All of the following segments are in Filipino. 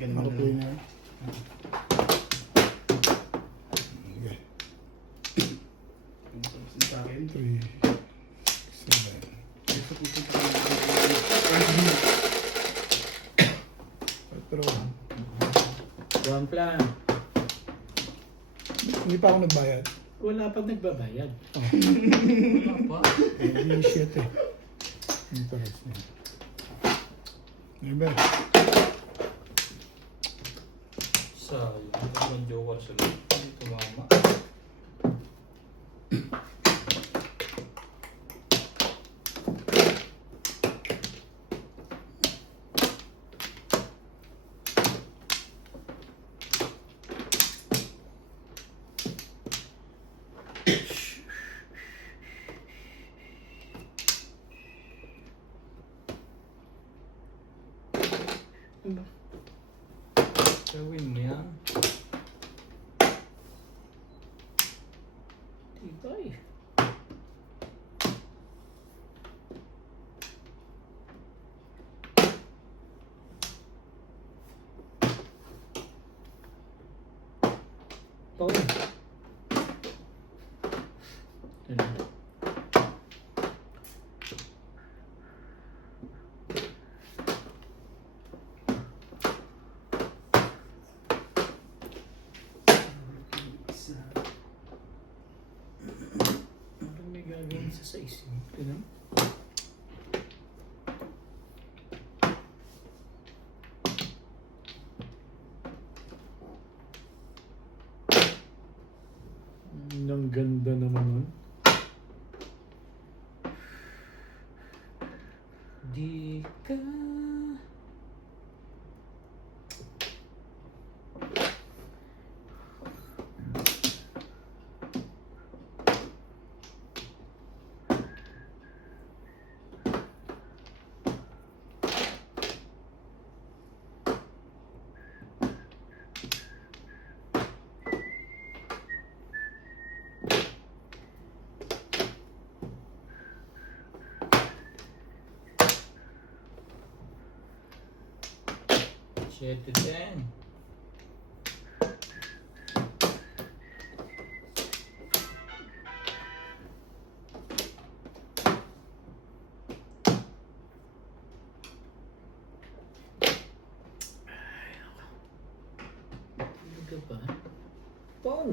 Ganun Ako na po lang. yun. Okay. Ang tapos sa akin. 3, 7. Gusto ko punta ko. Pero One plan. hindi pa ako nagbayad. Wala pag nagbabayad. Wala pa. Hindi 7. Interest niya. Diba? Sayang. Ang joker sa loob. Hindi tumama. Gawin mo yan. Tibay. Paul. Ano? Isa. Parang may gagawin sa size. Tignan. Ang ganda naman nun. Di ka. Siete ten. Talaga ba? Paul!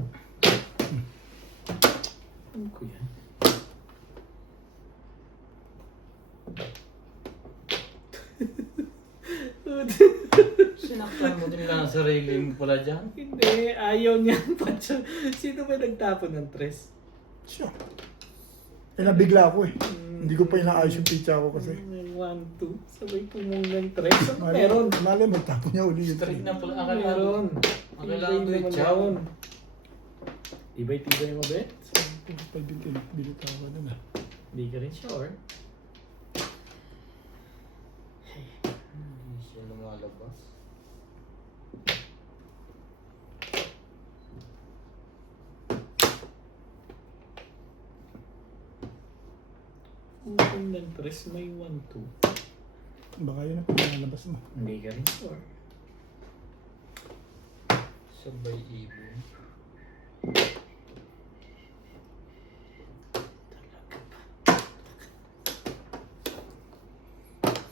Ano ko yan? Sinaktan mo din lang ang sarili mo pala dyan. Hindi, ayaw niya. Sino ba nagtapon ng tres? Siya. Eh, nabigla ako eh. Hindi ko pa inaayos yung pizza ko kasi. 1, 2. Sabay pumungang tres. Ano meron? Malay, magtapon niya uli yung Straight na pala. Ano Akala meron? Ang kailangan Tibay to naman i-chow. yun. Tibay mo, Bet? Bilita ako na. Hindi ka rin sure. Hindi siya lumalabas. Pumungang tres, may 1, 2. Baka yun ang pinalabas mo. Hindi ka rin sure. Sabay ibon.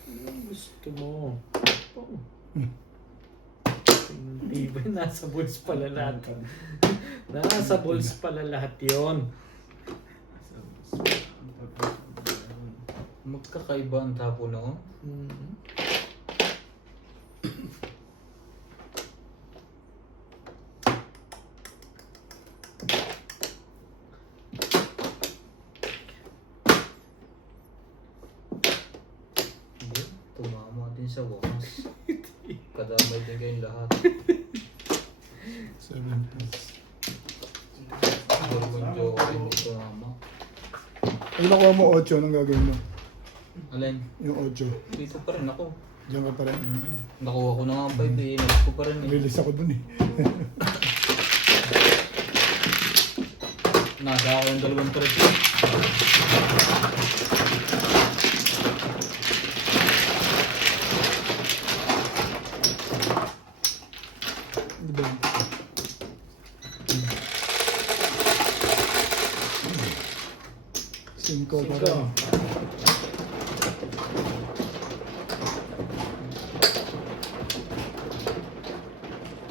Anong gusto mo? Oh. Tibay, nasa balls pala lahat. Nasa balls pala lahat yun. Magkakaiba ang tapo noon. Mhm. Hindi. Tumama din sa wakas. Kadamay din kayong lahat. 7 plus. Siguro yung joker hindi tumama. Ay, nakuha mo 8, anong gagawin mo? Alin? Yung 8. Dito pa rin ako. Diyan ka pa rin. Nakuha ko na nga ang 5 eh. Nalis ko pa rin eh. Release ako dun eh. Nasa ako yung dalawang tres. Cinco pa Cinco. rin.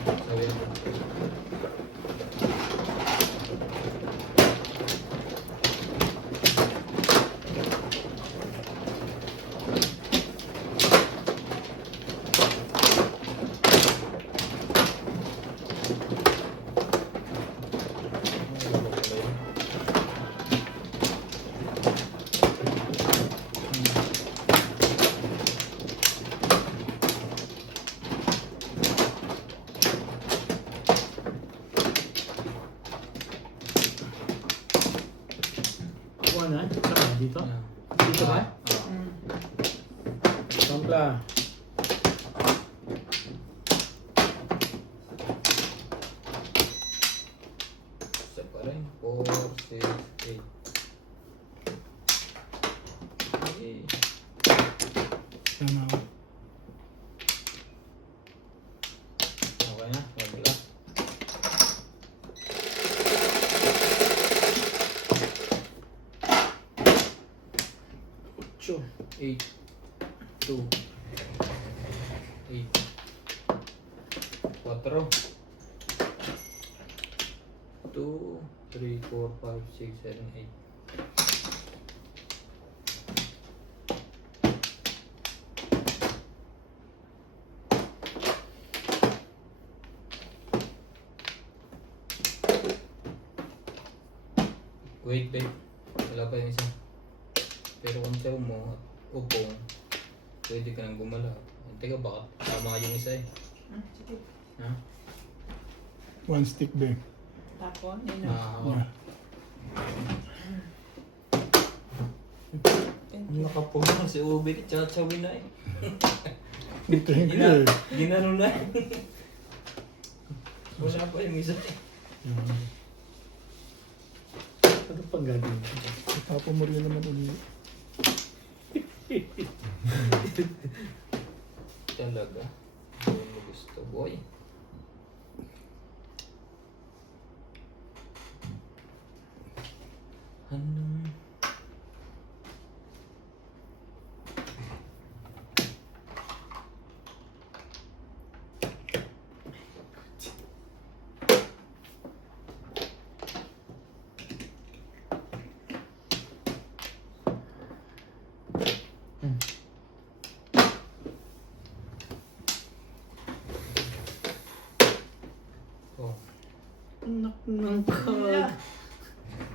Sabi mo. Kuha na. Saka dito? Dito ba? Sampla. Isa pa rin. 4, 6, 8. Okay. Tama ako. Okay na. Wala. Ocho. 8, 2, 8, 4, 2, 3, 4, 5, 6, 7, 8. Wait, wait. Wala pa yung isa. Pero kung siya mo at upong, pwede ka nang gumalaw. Teka, baka tama yung isa eh. Sige. Ha? One stick ba? Tapon, yun na. Yeah. Thank you. Nakapulong si Ube, tsawin na eh. Thank you eh. Ginano na eh. Wala pa yung isa eh. Ano pang gagawin? Tapo mo rin naman ulit. Talaga. Hindi mo gusto, boy. Ano? Oh, Anak ng kag.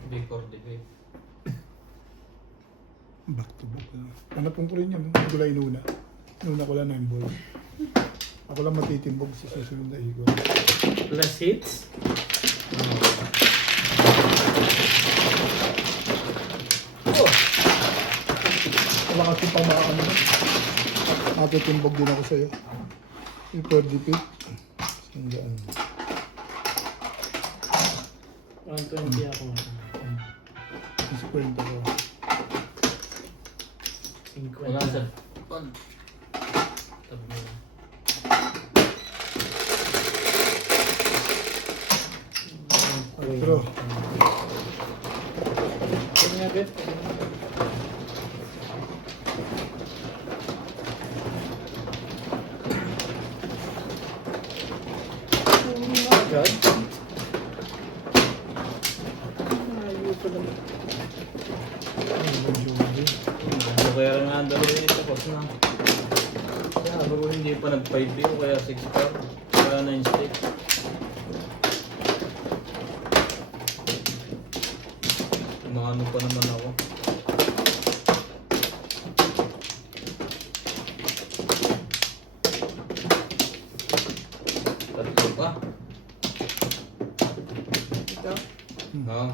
before the day. Back to back. Hanapon ko rin yan. Hindi ko lang inuna. Inuna ko lang 9 balls. Ako lang matitimbog sa susunod na ikot. Plus hits. Oh! Wala kasi pamaan mo. Matitimbog din ako sa'yo. Yung per dipit. Sandaan. 120 ako. Mas kwenta ko. 50. Wala sa pan. Tabi mo na. Pero, Ano nga, Bet? Agad? Ayaw pa naman. Ano kaya rin nga dalawa yun tapos na. Kaya bago hindi pa nag-5 o kaya 6 car. Kaya 9 stick. Maano pa naman ako. Tatlo pa. Ito. Oo.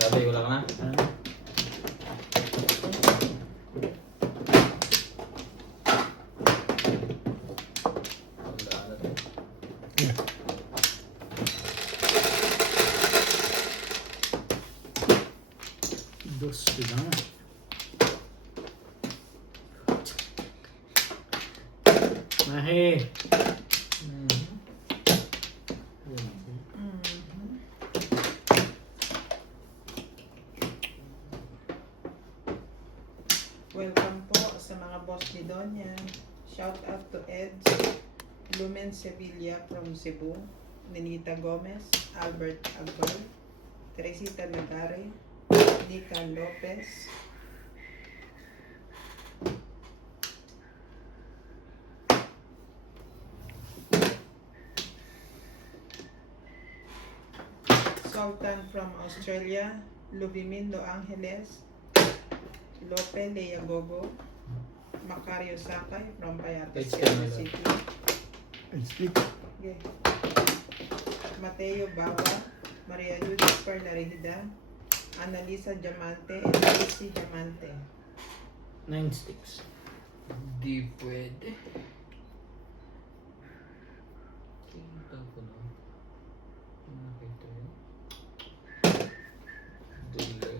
Sabi, wala ka na? Ano? Wala na to. yeah. Dos lang. Mahe. Shout out to Eds, Lumen Sevilla from Cebu, Nenita Gomez, Albert Agol, Teresita Nagare, Nika Lopez, Sultan from Australia, Lubimindo Angeles, Lope Leagogo, Macario Sakay from Payatas, Let's Quezon go. City. I speak. Okay. Mateo Bawa, Maria Judith Perlarida, Annalisa Diamante, and Lucy Diamante. 9 sticks. Di pwede. Kita ko na. Ano nakita yun? Delay.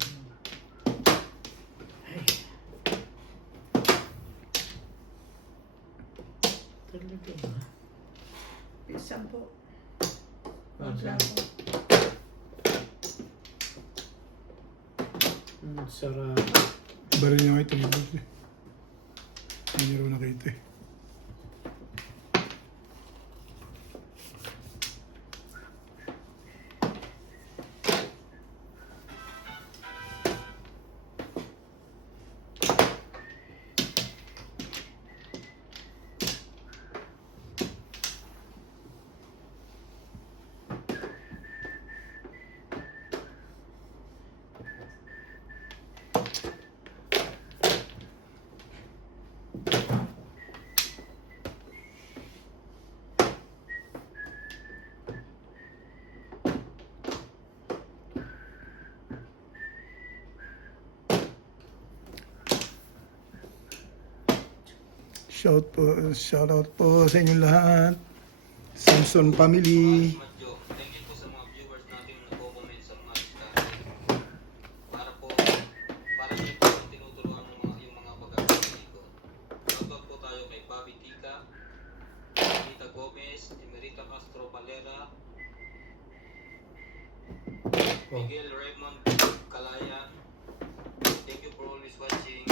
Talaga ba? Isang po. Ah, Wala saan? po. Ang sarap. Baril niya ngayon tumibos eh. Hindi niya raw nakita eh. Shout out po sa inyong lahat. Samson family. Thank you po sa mga viewers natin na nagko-comment sa mga listahan. Para niyo po ang tinuturuan yung mga pagkakamali ko. Shoutout po tayo kay Bobby Tika, Anita Gomez, Emerita Castro Valera, Miguel Raymond Calayan. Thank you for always watching.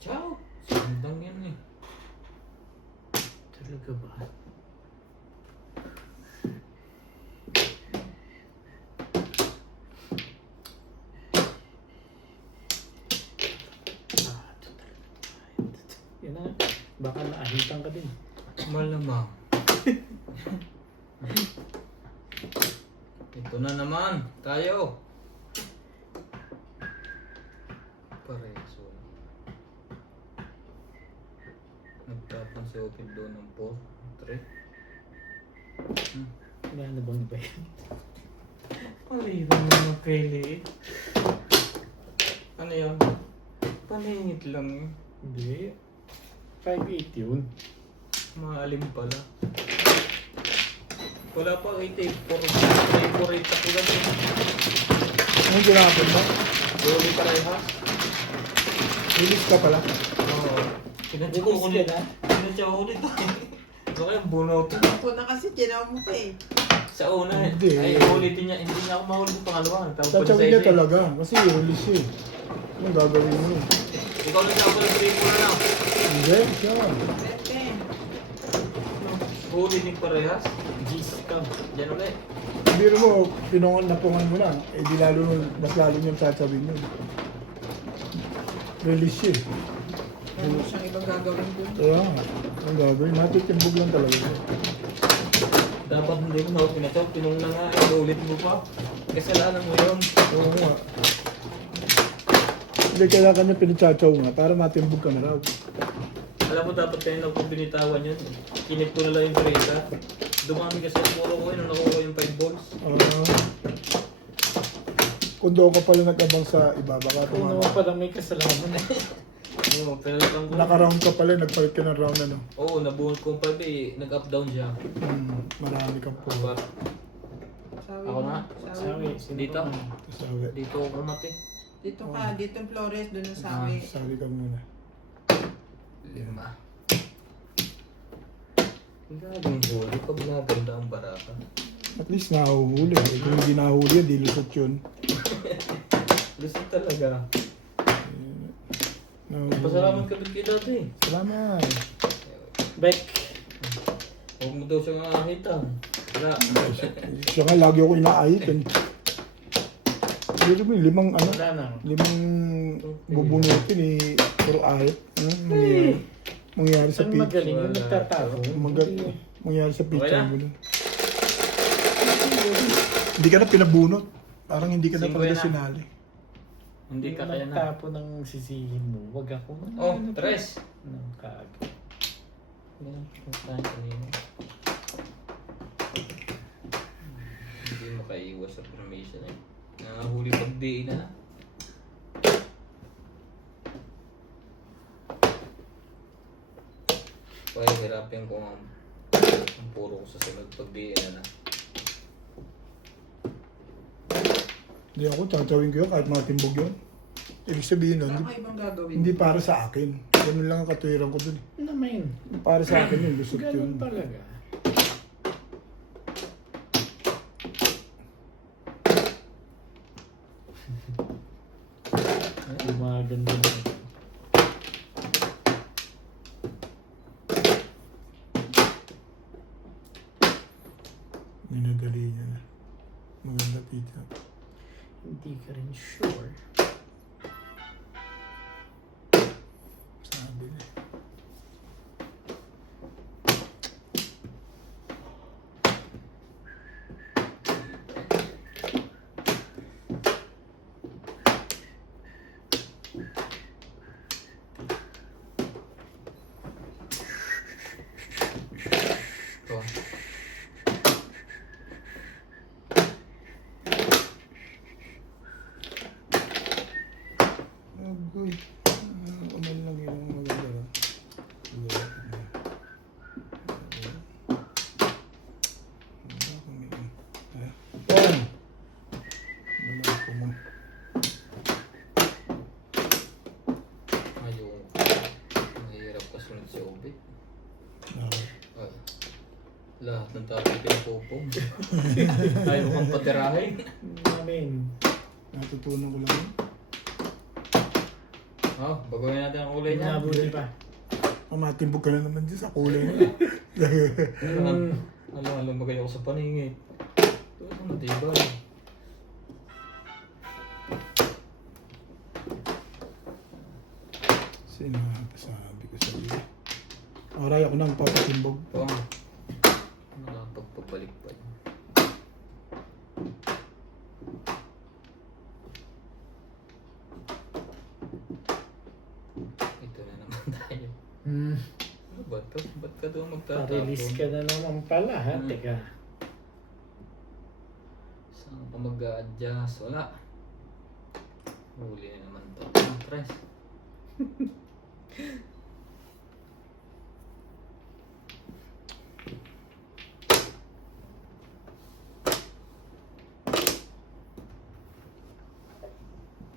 Ciao! Sandang yan eh. Talaga ba? Ito talaga. Yan na. Baka naahitan ka din. Malamang. Ito na naman. Tayo. Pareso. Nagtapon si Opid doon ng 4, 3. Wala na bang iba yan? Palitan mo ng kaili. Ano yun? Paningit lang eh. Hindi. 5-8 yun. Maalim pala. Wala pa 84. 84 ako lang eh. Anong ginagawa mo? Duli parehas. Release ka pala. Oo. Pinatsaw ko ulit. Pinatsaw ko ulit. Ano kaya bunot? Ako na kasi ginawa mo pa eh. Sa una eh. Hindi. Ay, ulitin niya. Hindi niya ako mahuli sa pangalawa. Tawag ko na sa Tatawid niya isa eh. talaga. Kasi release yun. Anong gagawin mo? Ikaw na siya ako ng 3 na lang. Hindi, siya. Pwede. Huli ni parehas. G's ka. Diyan ulit. Biro mo, pinungan na pungan mo na. Eh di lalo, mas lalo niyang sasabihin yun. Release yun. mo siyang ibang gagawin doon. Kaya nga, ang gagawin, matitimbog lang talaga. Dapat hindi mo na pinatawag, pinong na nga, ulit mo pa. Kasalanan mo yun. Oo nga. Hindi kaya kanya pinitsatsaw nga para matimbog ka na raw. Alam mo, dapat kayo na kung binitawan yun. Kinip ko na lang yung presa. Dumami kasi ang puro ko yun, nung nakuha yung 5 balls. Kung doon ka pala nag-abang sa iba, baka Kung naman pala may kasalanan eh. Oo, pinalitan ko. naka-round ka pala, nagpalit ka ng round ano. Oo, nabuhol ko pa eh. Nag-up down siya. Marami kang po. Diba? Sawi Ako mo. na. Sawi, sino Dito? pa man? Sabi. Dito ako kumati. Dito ka, dito yung Flores, doon ang sawi. Sabi ka muna. 5. Ang gagawin huli pag naganda ang baraka. At least nahuhuli. Kung hindi nahuli, di lusot yun. Lusot talaga. Nahuhuli. Pasalamat ka kay dati. Salamat. Beck. Huwag mo daw siya nakakita. Wala. Siya nga, lagi ako inaayitin. Pero mo, limang Wala na. bubunutin eh. Puro ahit. Mangyayari. Mangyayari sa Saan pitch. magaling yung nagtatago? Mangyayari sa pitch. Okay na? Ang ganun. Hindi ka na pinabunot. Parang hindi ka na Singko talaga na. sinali. Hindi ka kaya na. Magtapo ng sisihin mo. Wag ako. Oh, 3. Nang kaagad. Hindi makaiwas sa formation eh. Nahuli pag di na. Kaya hirapin ko ang puro ko sa sunod pag di na. Hindi ako, tatawin ko yun kahit matimbog yun. Ibig sabihin nun, Saan ka ibang gagawin? hindi para sa akin. Ganun lang ang katuwiran ko dun. Naman. Para sa akin yun, lusot Ganun yun. talaga. Gumaganda na. Minagali niya na. Maganda pizza. Hindi ka rin sure. Sabi na. Ito. Agoy. Umal lang yung maganda lang. Yan. Wala ko mo. Ayun. Mahirap ka sunod si Obi. Ay. Lahat ng tao pinapupong. Ayaw kang patirahin. Namin. Natutunan ko lang. Oh, baguhin natin ang kulay niya. Nabuti pa. Matimbog ka na naman dyan sa kulay mo. Alam ba kayo ako sa paningin? Ito sa matibay. Sinasabi ko sa iyo. Aray ako nang papatimbog. Oo. Nakapagpabalik pa yun. Ito na naman tayo. Ano ba ito? Ba't ka doon magtatapon? Pa-release ka na naman pala ha. Teka. Saan ka mag-a-adjust? Wala. Huli na naman ito. Press.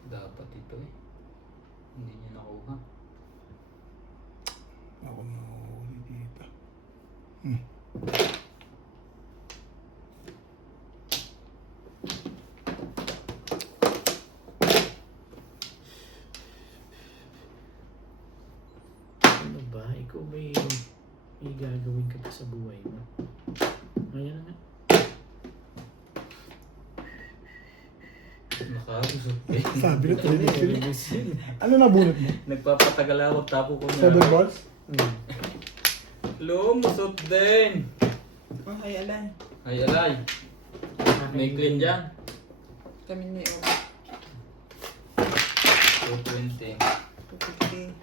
Dapat ito eh. Hindi niya nakuha. Ako na huli dito. busog din. Sabi na, Ano 3 yun? Busog. Ano nabunot mo? Nagpapatagal ako, tapo ko na. 7 balls? Lo, musot din. Oh, ay alay. Ay, alay. May clean dyan. Kami ni O. 220. 250.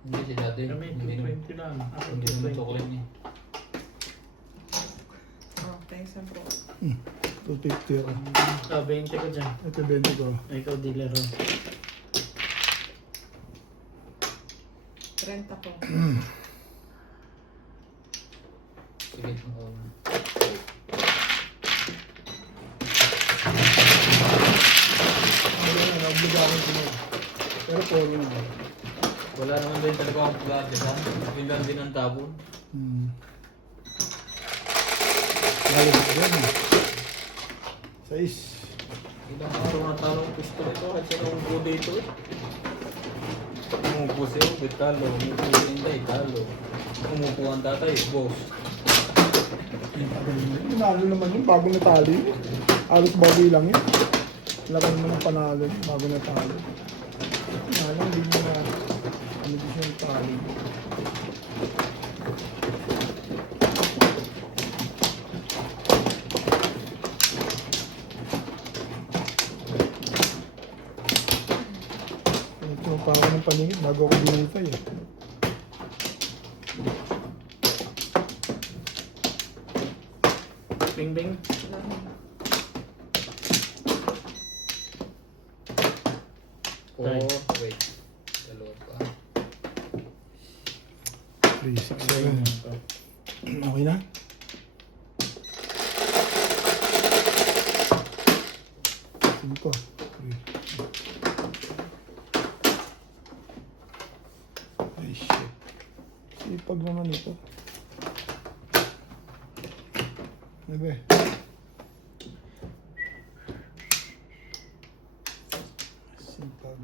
Hindi si dati. Kami, 220 lang. Ako, Hindi naman ito 220. clean eh. Oh, thanks ang bro. 250 ako. 20 ko dyan. Ito 20 ko. Ikaw dealer oh. 30 ko. Sige, ako. Ano na, naobligahan ko na. Pero puro na. Wala naman din talaga akong pagkakita. Yun lang din ang tabon. Lalo na yan eh. 6. Ilang araw na talo ang gusto nito. At siya nang upo dito eh. Umupo siya, wait talo. Umupo siya, hindi, talo. Umupo ang tatay, boss. Panalo naman yun, bago natalo yun. Halos bago lang yun. Laki naman ang panalo yun, bago natalo. Panalo, hindi mo na, ano di siya natalo. Ito pa ako ng paningit bago ako binutay eh. Bing bing. Oh, wait. Dalawa pa. 3, 6, 7. Okay na? Cinco. Ay, shit. Sipag naman ito. Ano ba eh? Sipag.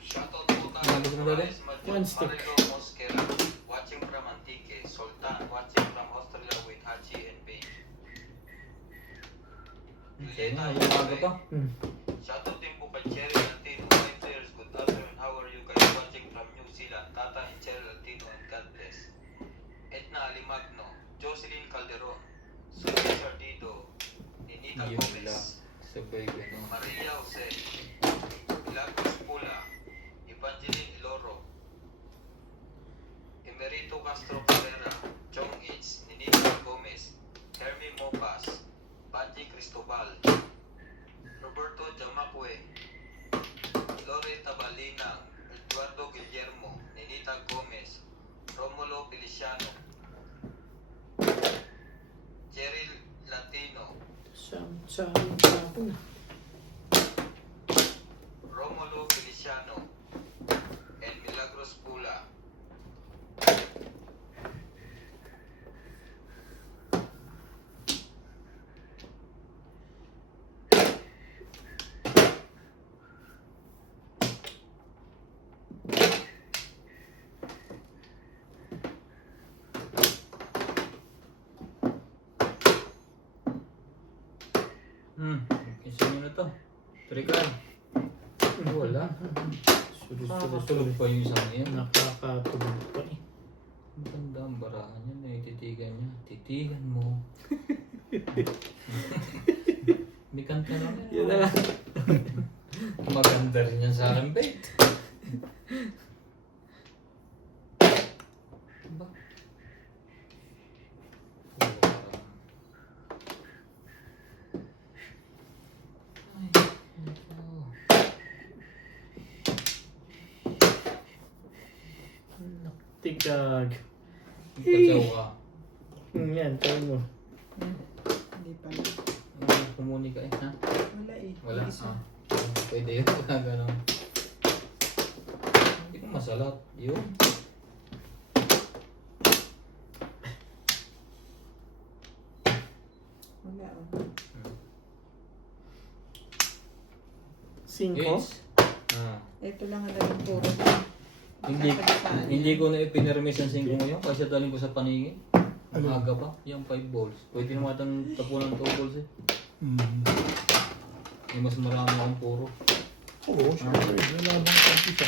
Shoutout po tayo Ano ba dali? One stick. Marilo Mosquera, watching from Antique, Sultan, watching from Australia with Hachi and Babe. Okay na, umaga pa. Shoutout din po kay Cherry Altino, hi players, good afternoon, how are you guys watching from New Zealand? Tata and Cherry Altino and God bless. Edna Alimagno, Jocelyn Calderon, Sophie Sardido, Ninita Yun lang. Gomez, Sabay ko no. Maria Jose, Milagros Pula, Evangeline Iloro, Emerito Castro Carrera, Chong H, Ninita Gomez, Hermie Mopas, Banji Cristobal, Roberto Jamacue, Lore Tabalinang, Eduardo Guillermo, Ninita Gomez, Romulo Feliciano, Cheryl Latino, Sapon. Romulo Feliciano, and Milagros Pula. Isa nyo na to. Trikan. Wala. Tulog pa yung isang yan. Nakakatulog pa eh. Ang ganda ang barahan niya. Naititigan niya. Titigan mo. May kanta na. Yun na. Maganda rin yan sa akin, babe. Ba? Tigag. Pagsawa. Yan, try mo. Hindi pa na. Kumuni ka eh, ha? Wala eh. Wala. Yung isa. Pwede yun pagka gano'n. Hindi ko masalat. Yun. Wala oh. 5. Yes. Ito lang ang dalang puro. Hindi ko na ipinirmis ang 5 ngayon kasi daling ko sa paningin. Ang Ano? aga pa, yung 5 balls. Pwede naman itong tapunan 2 balls eh. May mas marami akong puro. Oo, syempre. Lalabang ka isa.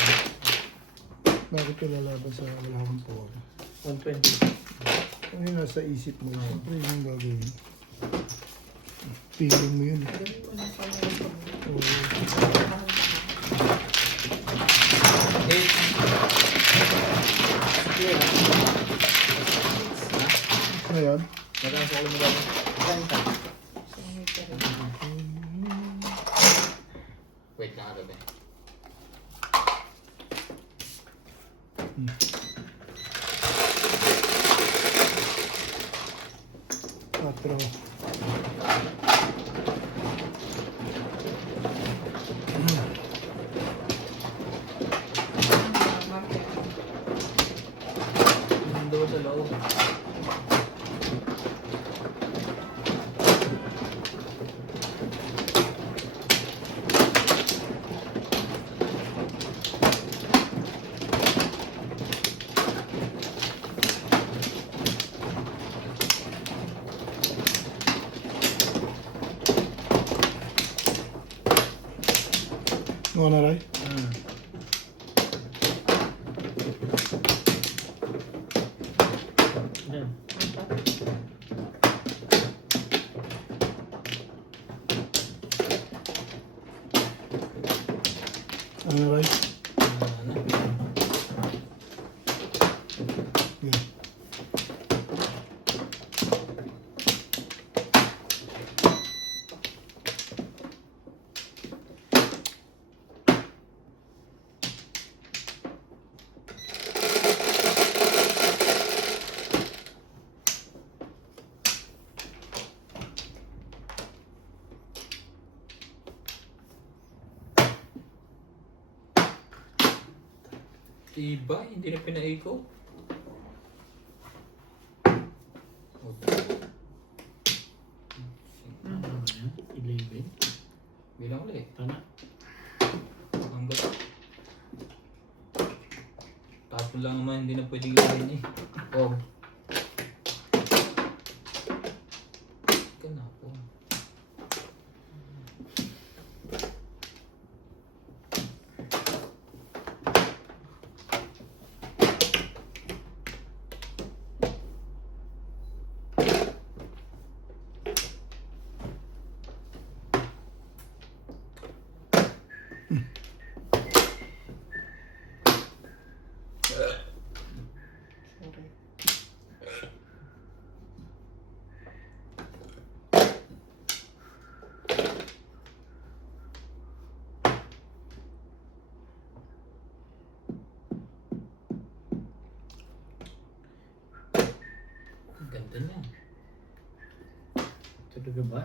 Bakit ka lalaban sa wala kang poro? 120. Ano yung nasa isip mo? Siyempre yung gagawin. Feeling mo yun. Gawin mo na sa mga ito. Oo. Eh, Clear, ha? Ano yan? magkano sa ulo mo daw? Ganta. Sa mga ito rin. Wait lang agad eh. Patro. Mamaya. Doon sa loob. Ano na, Ray? Yan. Ano na, Ray? Ano? Yan. Iba, hindi na pinaiko. Ano yan? 11. Bilang ulit. Tana. Hanggat. Tapos lang naman, hindi na pwedeng gawin eh. Oh. Ka na po. Sorry. Ang ganda niya. Talaga ba?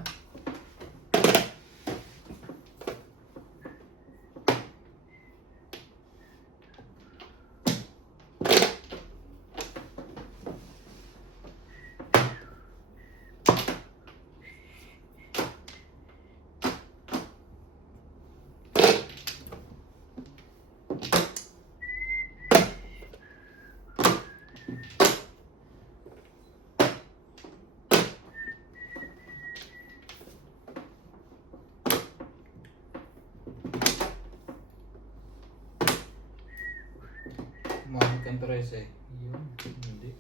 Umabot kang 13. Yun, hindi.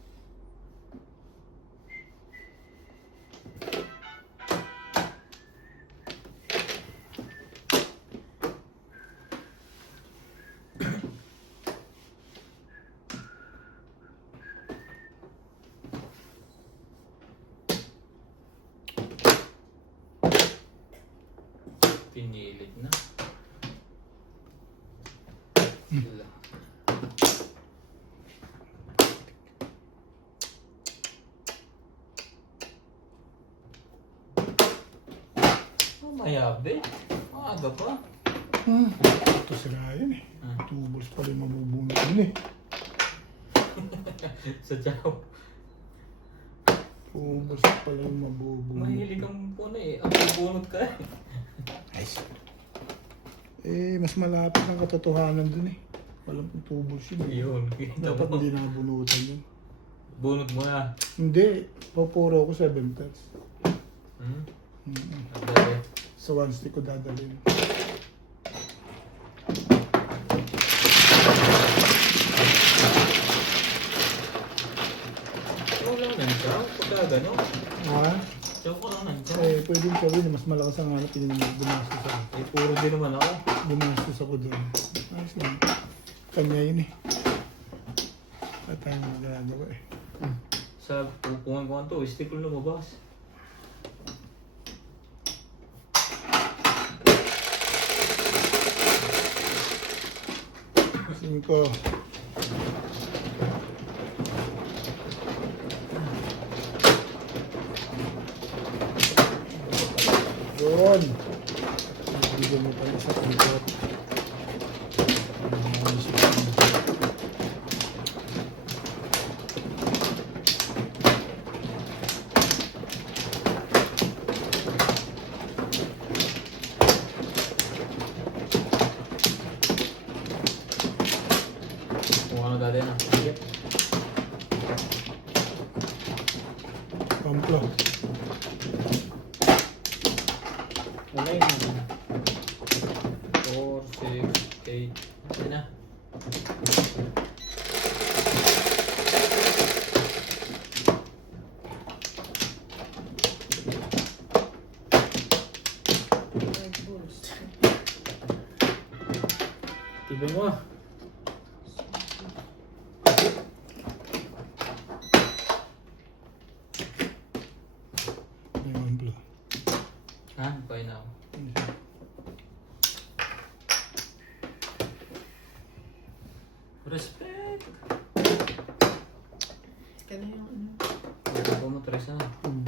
Pinilit na. Sila. kaya, be? Maaga pa. Ito sila yun eh. Ah. 2 balls pala yung mabubunot yun eh. Sa Chow. 2 balls pala yung mabubunot. Mahilig kang puno eh. Ang bubunot ka eh. Nice. Eh, mas malapit ng katotohanan dun eh. Walang 2 balls yun eh. Yun. Kita Dapat mo. hindi nabunutan yun. Bunot mo na. Hindi, papuro ko 7 pairs. Hmm? Mm-hmm. Agad eh. Sa 1 stick ko dadalhin. Chow lang ng chow. Pagka gano'n. Ha? Chow ko lang ng chow. Eh, pwedeng gawin eh. Mas malakas ang hanap yun yung gumastos ako. Eh, puro din naman ako. Gumastos ako doon. Ayos lang. Kanya yun eh. At tayo magagawa eh. Sa pupungan ko to, stick ko lumabas. Cinco. Yun. Bigyan mo pala sa tikot. Kung ano dati na. Sige. Pamplo. Wala yun. 4, 6, 8. Yan na. Red Bulls. Tibay mo. May pamplo. Ha? Bye now. Respect. Kaya yung ano. Ito ko mo, Teresa na. Hmm.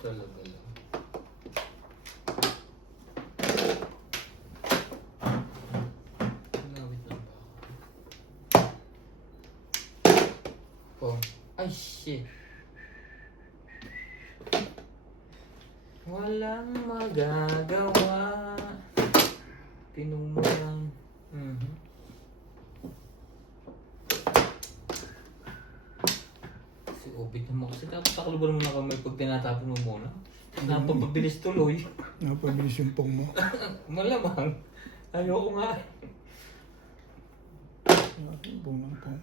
Talaga lang. Lawit lang ba ako? Oh. Ay, shit. Walang magagawa. Tinong mo lang. Si Obit naman kasi dapat takluban mo na kamay pag tinatapon mo muna. Napapabilis tuloy. Napabilis yung pong mo. Malamang. Ayoko nga. Pong ng pong.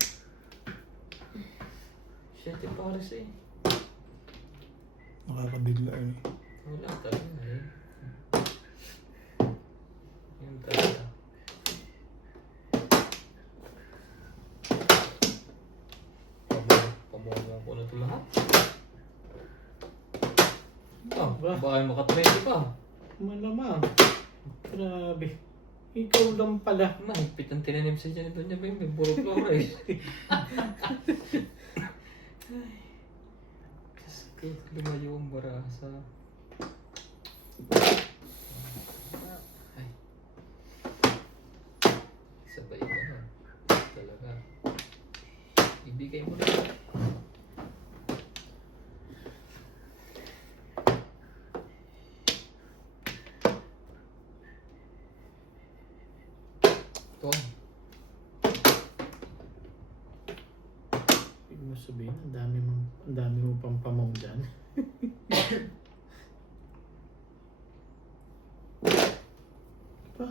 Shit, pares eh. Nakakabigla eh. Wala talaga eh. Yun talaga. Pamuha ko na ito lahat. Ah, baka maka-20 pa. Malamang. Grabe. Ikaw lang pala. Mahigpit ang tinanim sa dyan. Ito niya ba yung may burog flores? Kasi lumayo ang barasa. Ay. Sabay ka na. Talaga. Ibigay mo rin. Ito. Ibig mo sabihin, ang dami mo pang pamong dyan. Pa?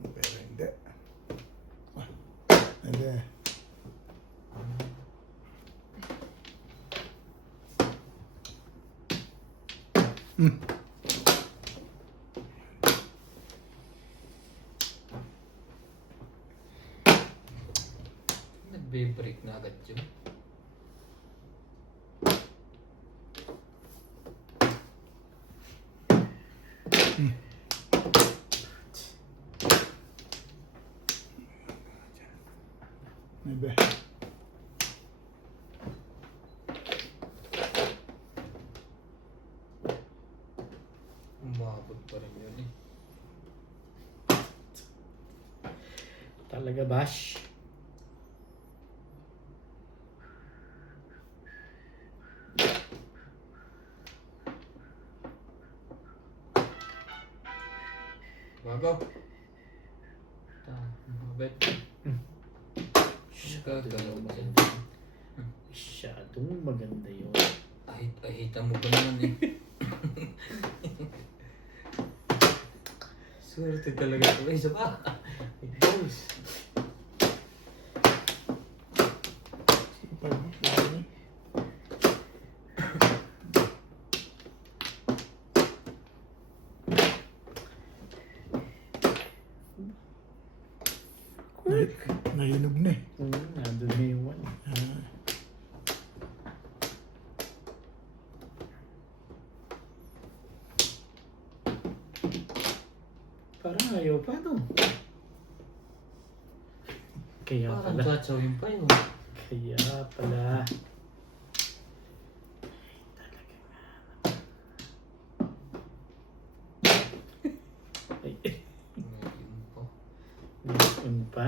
Pero hindi. Hindi. Nagbe-break na agad yun. Maybe. Umabot pa rin yun eh. Talaga, Bash. Bago. Mabait. Gagalaw ba yan? Masyadong maganda yun. Ahita mo ba naman eh? Swerte talaga ito. Isa pa. It goes. Nahinog na eh. Nandun na yung one. Parang ayaw pa, no? Kaya Parang pala. satsawin pa yun. Kaya pala. Ay, Ngayon po. ngayon pa.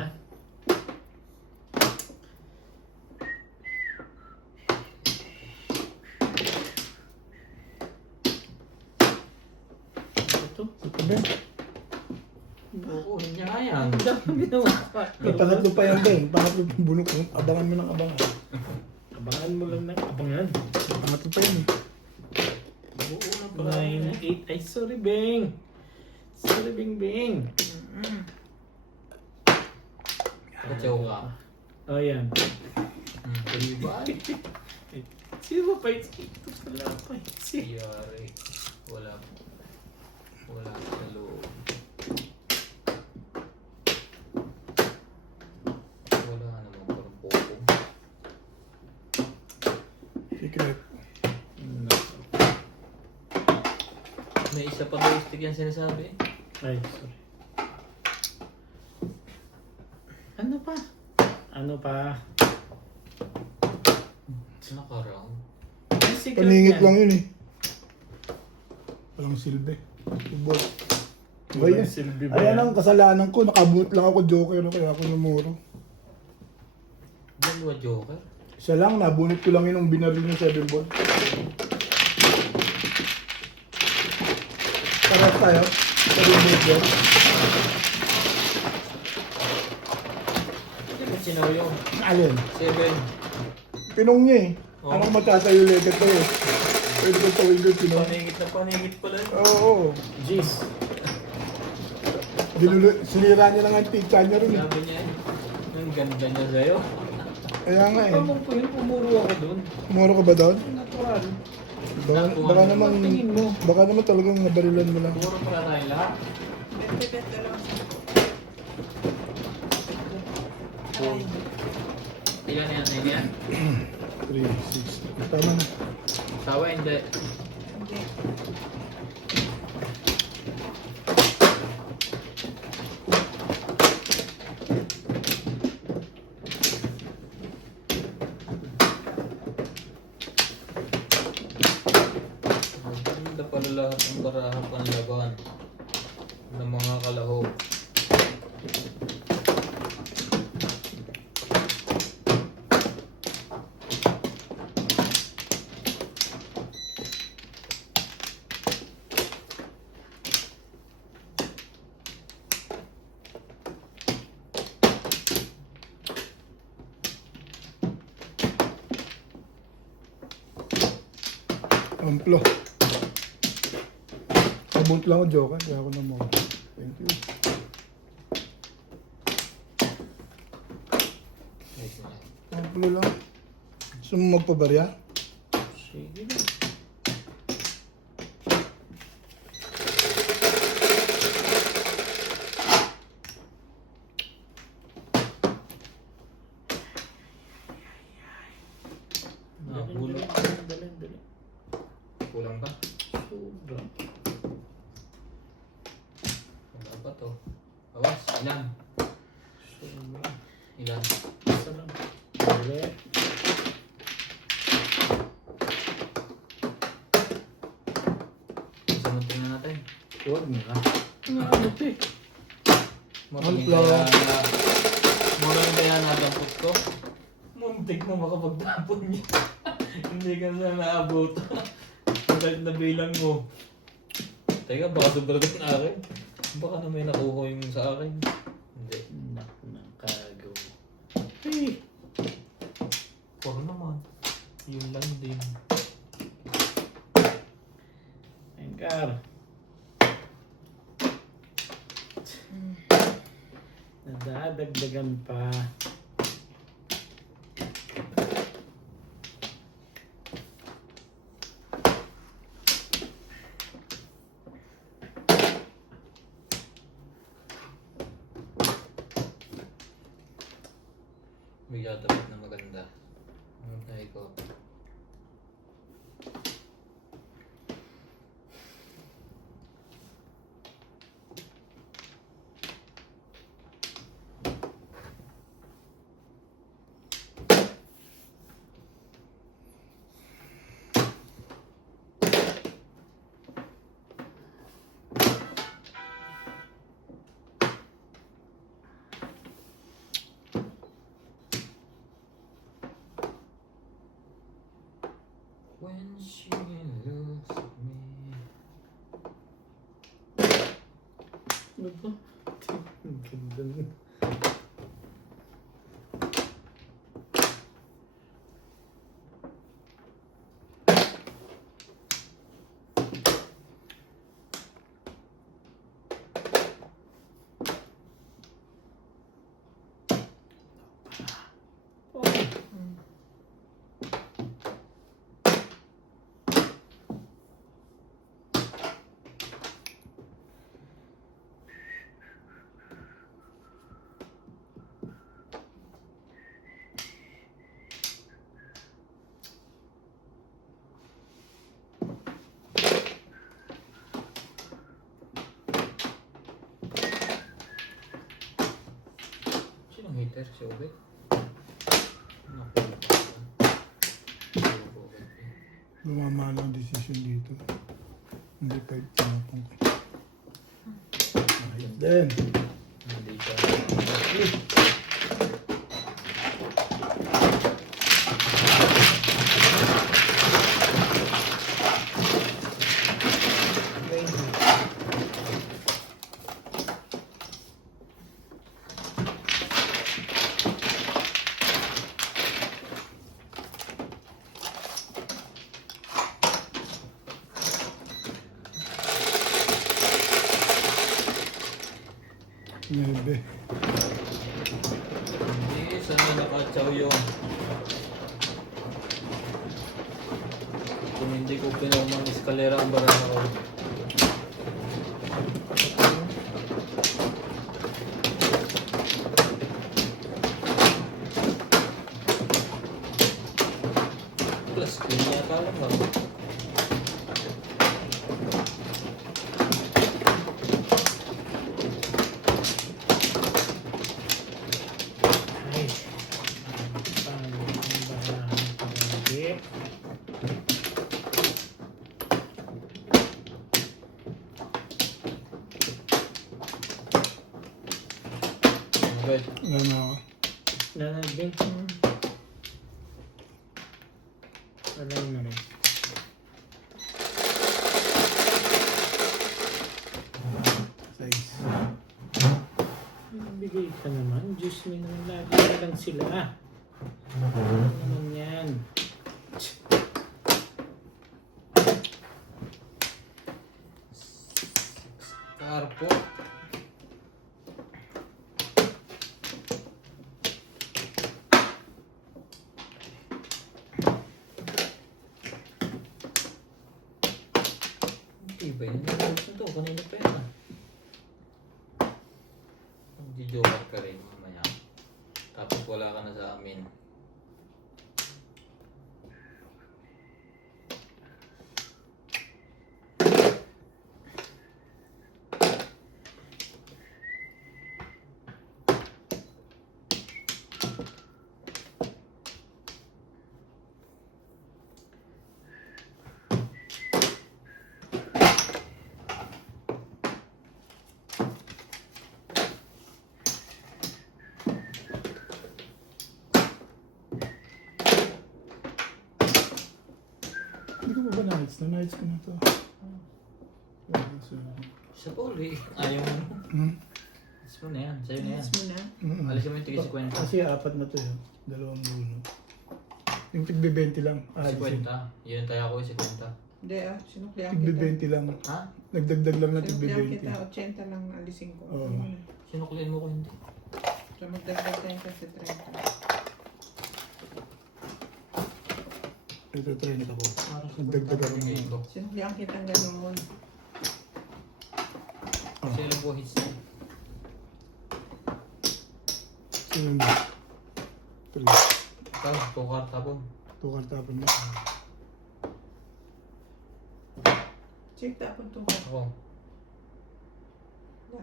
Ito. Ito ba? Oo, niya nga yan. Ang dami na May pangatlo pa yan din. Pangatlo pa bunok. Abangan mo ng abangan. Abangan mo lang ng abangan. Pangatlo pa yan eh. Oo na pala. 9, 8. Ay, sorry, Beng. Sorry, Beng, Beng. Katsaw ka. Oh, yan. Diba? Sino pa ito? Ito pala pa ito. Yari. Wala. Wala sa loob. Wala naman parang popo. Secret. May isa pa daw stick yan sinasabi. Ay, sorry. Ano pa? Ano pa? Naka-round. Ay, secret Paningit yan. lang yun eh. Walang silbi. Subok. Walang Ayan. silbi ba Ayan yan? ang kasalanan ko. Nakabunot lang ako joker. Kaya ako namuro. Dalawa joker. Isa lang. Nabunot ko lang yun ang binaril ng 7 ball. Parang tayo. Sa remote ball. Hindi ba sinaw yung Alin? 7? Pinong niya eh. Oh. Anong matatayo ulit ito eh. Pwede ko tawin ko pinong. Paningit na paningit pala. Oo. Jeez. Sinira niya lang ang tika niya rin eh. Sabi niya, ang ganda niya sa'yo. Kaya nga eh. Pamong po yun, pumuro ako dun. Muro ka ba doon? Natural. Baka naman, Tingin mo. baka naman talagang nabarilan mo lang. Puro pala tayo lahat. Bet, dalawa sa Ilan yan sa inyo yan? 3, 6. Tama na. Sawa, hindi. Hindi. Maganda pala lahat ng baraha panlaban ng mga kalahok. Amplo. Nabunot lang ako joker. Kaya ako namuro. Thank you. Ayos na yan. Amplo lang. Gusto mo magpabarya? Sige na. Nahulog. Dali. Kulang ba? Sobra. Wala ba to? Awas, ilan? Sobra. Ilan? Isa lang. ulit. Samuntin na natin. Huwag na. Ano ito eh? Magaling Hello. kaya nadampot ko. Muntik na makapagtapon niya. Hindi ka na naabot. Kahit nabilang mo. Teka, baka sobrang na akin. Baka na may nakuha yung sa akin. Hindi. Nak ng kagaw. Hey! Huwag naman. Yun lang din. Engkar. Nadadagdagan pa. May tatapit na maganda. Ang tayo ko. When she loves me. Ano ba? Ang ganda nun. Sinong hater? Si Obet? Lumamahal ang decision dito. Hindi pa tinapong ko. Ayun din. Hindi ka. Nebe. Hindi, saan may nakatsaw yun? Kung hindi ko pinamang eskalera ang barana ko. Plus, kanya yata lang ba? Ay. Paano ang bahahan palagi? Obet. Wala na ako. Nanagin. Wala na rin. Size. Bigay ka naman. Diyos mo naman lagi na lang sila. Ano naman yan? Carpo. Iba yun. Nalos na to. Kanina pa yan. Magdi-joker ka rin mamaya. Tapos wala ka na sa amin. Hindi ko ba nights? Na-nights ko na to. Sa Pauli. Ayaw mo. Alis mo na yan. Sa'yo na yan. Alis mo na. Alisin mo yung tigil 50. Kasi apat na to yun. Dalawang bunot. Yung tigbe-20 lang. Alisin. 50. Yun tayo ako yung 50. Hindi sinuklihan kita. Tigbe-20 lang. Ha? Nagdagdag lang na Sinuklihan tigbe-20. kita, 80 lang alisin ko. Oo. Sinuklian mo ko hindi. So magdagdag tayo kasi 30. Ito, try na ako. Para sa Nagdagdag ako pagkakagay ng ko. Sinuklihan kita ganoon. Kasi ilang po hits na. Sino na? Tuloy. Ikaw, tukar tapon. Tukar tapon mo. Check tapon to. Ako. Yeah.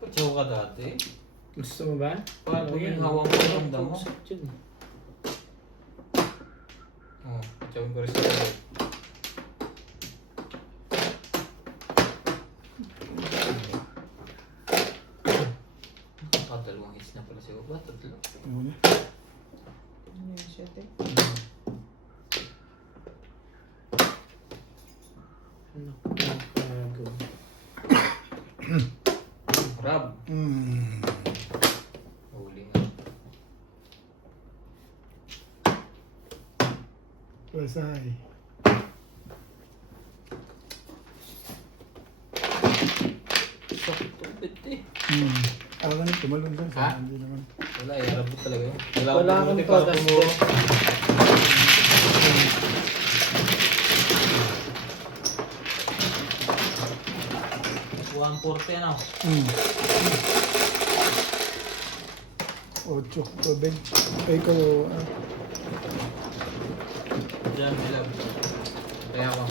Pachaw ka dati. Gusto mo ba? Paano Oo, yung yan. hawak mo yung ramdam mo? Pusak yun. Oo, pachawin ko rin sa loob. Dalawang hits na pala siguro. Ba? Tatlo? Ano na? Ano yun siya, te? Ano nakakago. Rab. Huli nga. Pasay. Sakit ulit eh. Ako na tumalon doon. Ha? Hindi naman. Wala, yarap mo talaga yun. Wala akong buti para podcast pumuro. $140 ano? 8. Tubig. Ay ko. Diyan, dilab. Kaya ako.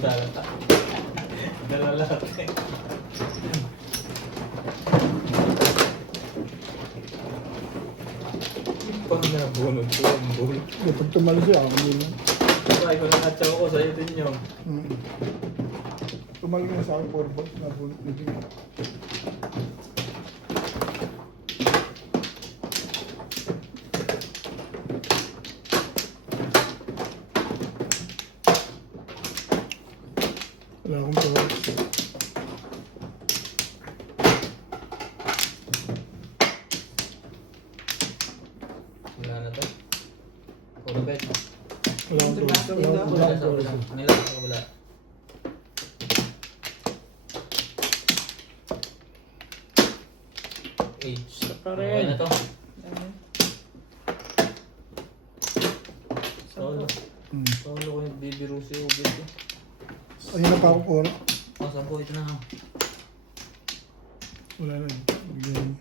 Dalata. Dalalate. Pag nabunod ko, ang bunod. Pag tumalon siya, ako muna. Try ko na natsaw ko, sa'yo din yun. Tumalon na sa akin, 4 balls na bunot. Wala akong tawag. Wala na to. Puro bet. Wala akong tawag. Dito. Wala sa kabila. Nila sa kabila. H. Pa Okay rin. na to. Ano? Solo. Solo ko nagbibiro si Ubit eh. Ayun na pa ako po. Oh, 10 ito na ha. Wala na. Bigyan.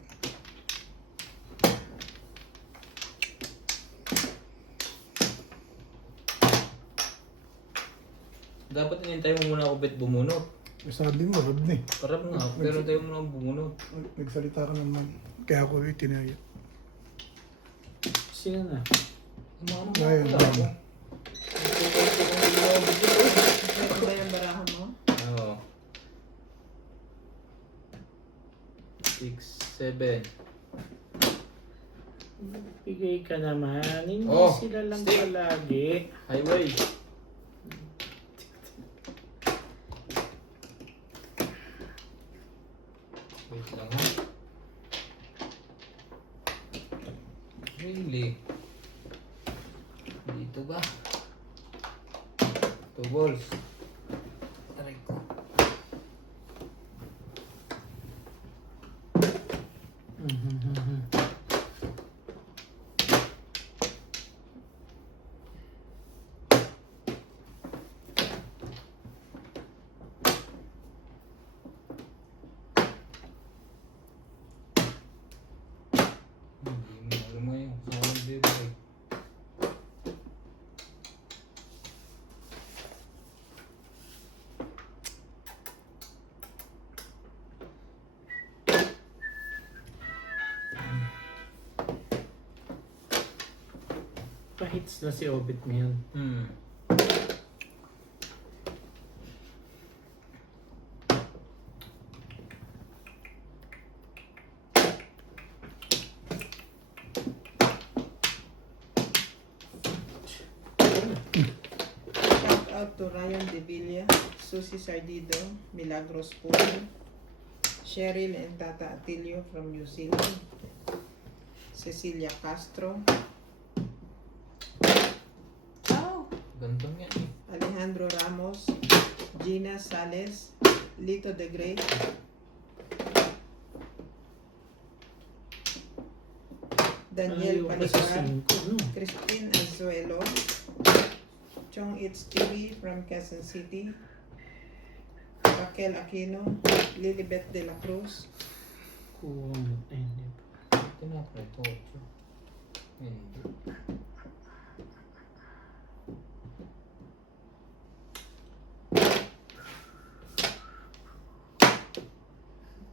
Dapat inintay mo muna ako bet bumunot. Sabi mo, rod na eh. Parang nga, pero tayo muna akong bumunot. Nagsalita ka naman. Kaya ako itinaya. Sino na? Umama Ngayon, wala ako. Ito ba yung barahan mo? Oo. 6, 7. Bigay ka naman. Hindi Oh, sila lang stick. palagi. Highway. Wait lang ha. Really? Dito ba? 2 balls. Taray ko. Hindi mo alam mo yung sound bibig. Pa-hits na si Obit ngayon. Hmm. Shout out to Ryan De Villa, Susie Sardido, Milagros Puno, Cheryl and Tata Atilio from New Zealand, Cecilia Castro, Gandang yan eh. Alejandro Ramos, Gina Sales, Lito de Great, Daniel Ayaw pa sa Palicar, 5, no? Christine Azuelo, Chong It's TV from Quezon City, Raquel Aquino, Lilibet de la Cruz, Kung, hindi pa. Tinapay ito. Hindi.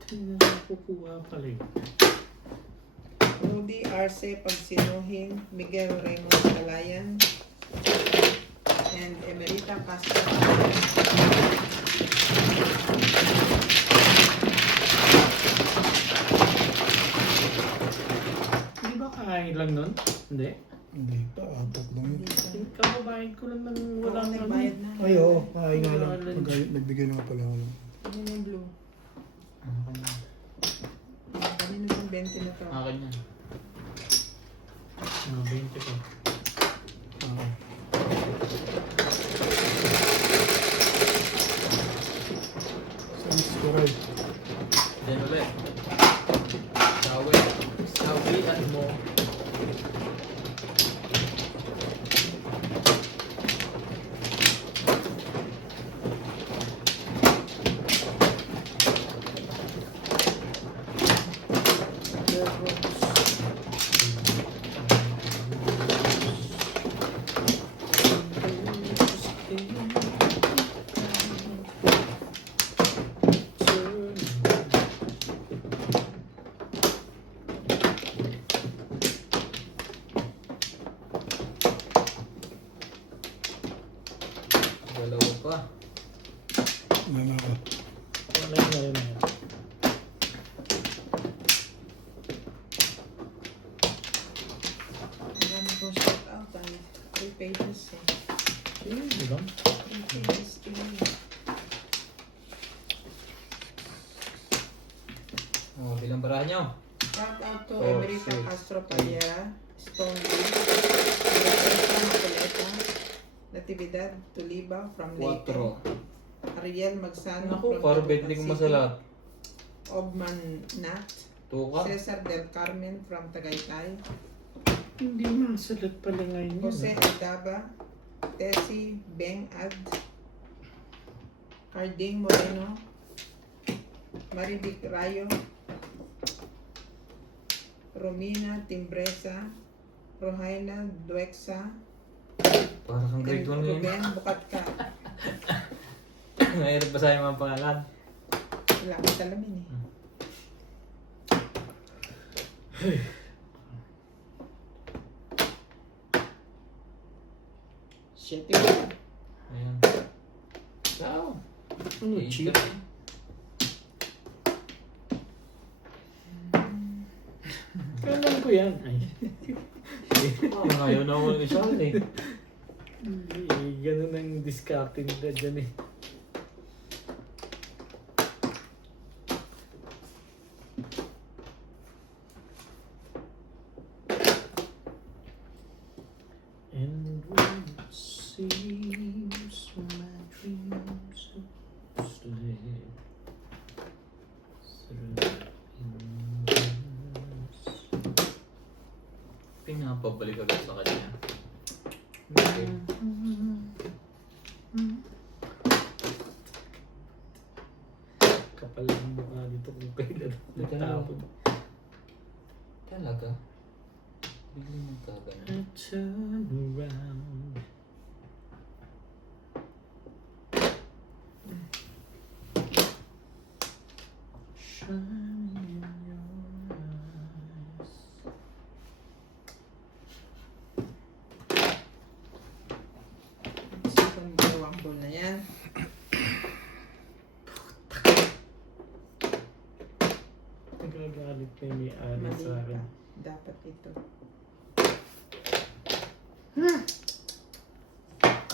Hindi na kukuha pala yun. Rudy Arce Pagsinuhin, Miguel Raymond Calayan, and Emerita Castro. Hindi ba kakain lang nun? Hindi. Hindi pa, apat lang yun. Kababayan ko lang ng walang ano. Nagbayad na. Ay, oo, kain nga lang. Wala. Nagbigay na nga pala ako. Ano yung blue? Akin yan. Kanino yung 20 na to? Akin yan. 20 pa. Oo. Size ko right. Yan ulit. Sawian mo. Dalawa pa. Yan ako. Wala yun na rin yan. Ang dami kong shout out. 3 pages eh. Hindi ba? 3 pages eh. Oh, bilang barahan nyo. Shout out to Oh, Emerita six. Castro Paliera, Stone Lee, Teresa Macoleta, Natividad Tuliba from Leyte, 4. Ariel Magsano Naku, from parang Caloocan betting mo sa City, lahat. Ogman Nat, 2 ka. Cesar Del Carmen from Tagaytay, Hindi masalat pala ngayon Jose yun. Aldaba, Tessie Beng Ad, Harding Moreno, Marivic Rayo, Romina Timbresa, Rohaina Duexa, Parang kang grade 1 and ngayon. Ruben Bukatka. Mahirap ba sa'yo mga pangalan? Wala akong salamin eh. Shit yun. Ayan. Ciao. Ano, cheap? Kailan ko yan? Ay. Yung ayaw na ako ng isa eh. Ganun ang diskarte nila dyan eh. And when it seems my dreams have slipped through the fingers. Pinapabalik agad sa kanya. Okay. Kapal ang mukha dito kung kailan nagtapon. Talaga? Biglang nagkagano. I turn around. Shining in your eyes. Ay, may ari Mali sa akin. ka. Dapat ito.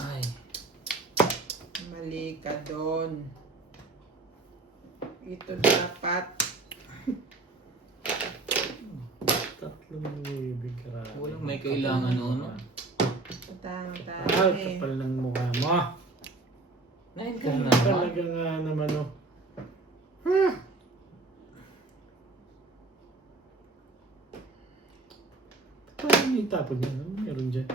Ay. Mali ka doon. Ito dapat. 3,000 grabe. Walang may kailangan no? Patang Ah, tayo. kapal ng mukha mo. 9 ka na Talaga nga naman, oh. Parang may tapon yan, no? Meron dyan.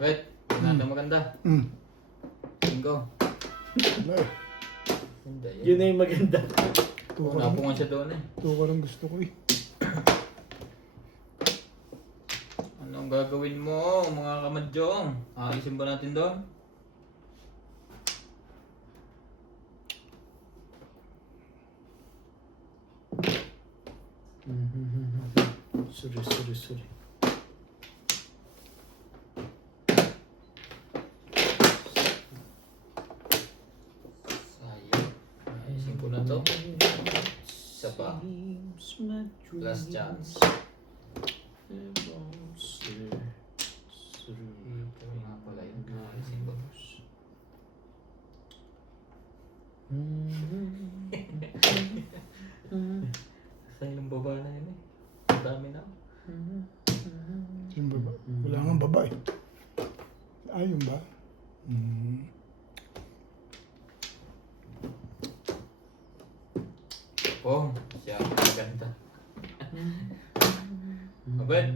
Wait, maganda maganda. 5. Wala eh. Hindi Yun na yung maganda. Napungan siya doon eh. Ito ka rin gusto ko eh. Anong gagawin mo mga kamadyong? Aalisin ba natin doon? Sorry. Sayang. Aalisin ko na to. Isa pa. Last chance. Ito nga pala yun. Aalisin ko. Sayang yung baba na yun eh. Ang dami na. Yung baba. Wala nga baba eh. Ay, yung ba? Oh, siya maganda. Abad.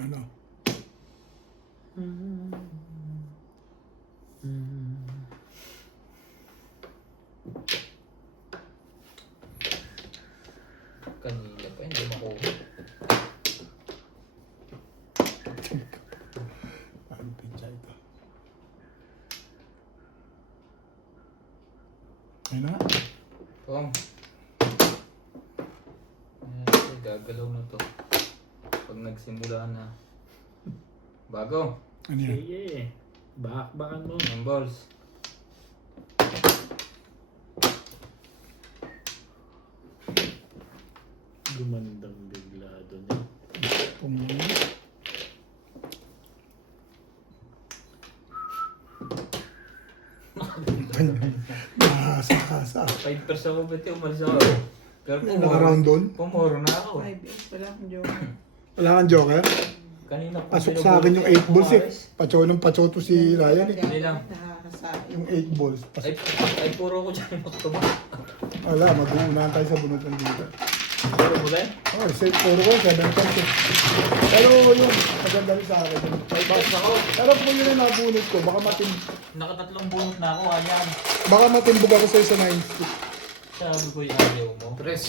Ano? Kanina pa hindi makuha. Ano pincha ito? Ayun na. Pong. Ayan, gagalaw na to. Pag nagsimula na. Bago. Ano yan? Sige. Bakbakan mo. Yung balls. Gumandang bigla doon. Pum. Nakahasa-hasa. 5% ako ba't yung umalis ako? Pero Naka-round doon? pumoro na ako. 5 wala akong joke. Wala kang joker? Kanina po Pasok pinabulot sa akin yung ko, 8 balls eh. umalis. Pacho ng pacho to si Ryan eh. Hindi lang. Nakakasain. Yung 8 balls. Ay, ay puro ko dyan yung magtuba. Wala, mag-uunahan tayo sa bunot ng dito. Puro mo din? Oh, safe puro ko, 7 times eh. Pero yun, maganda rin sa akin. Yun. Tapos ako, Pero kung yun ang nabunot ko, nakatatlong bunot na ako, ayan. baka matimbog ako sa'yo sa 9 stick. Sabi ko yung ayaw mo. Tres.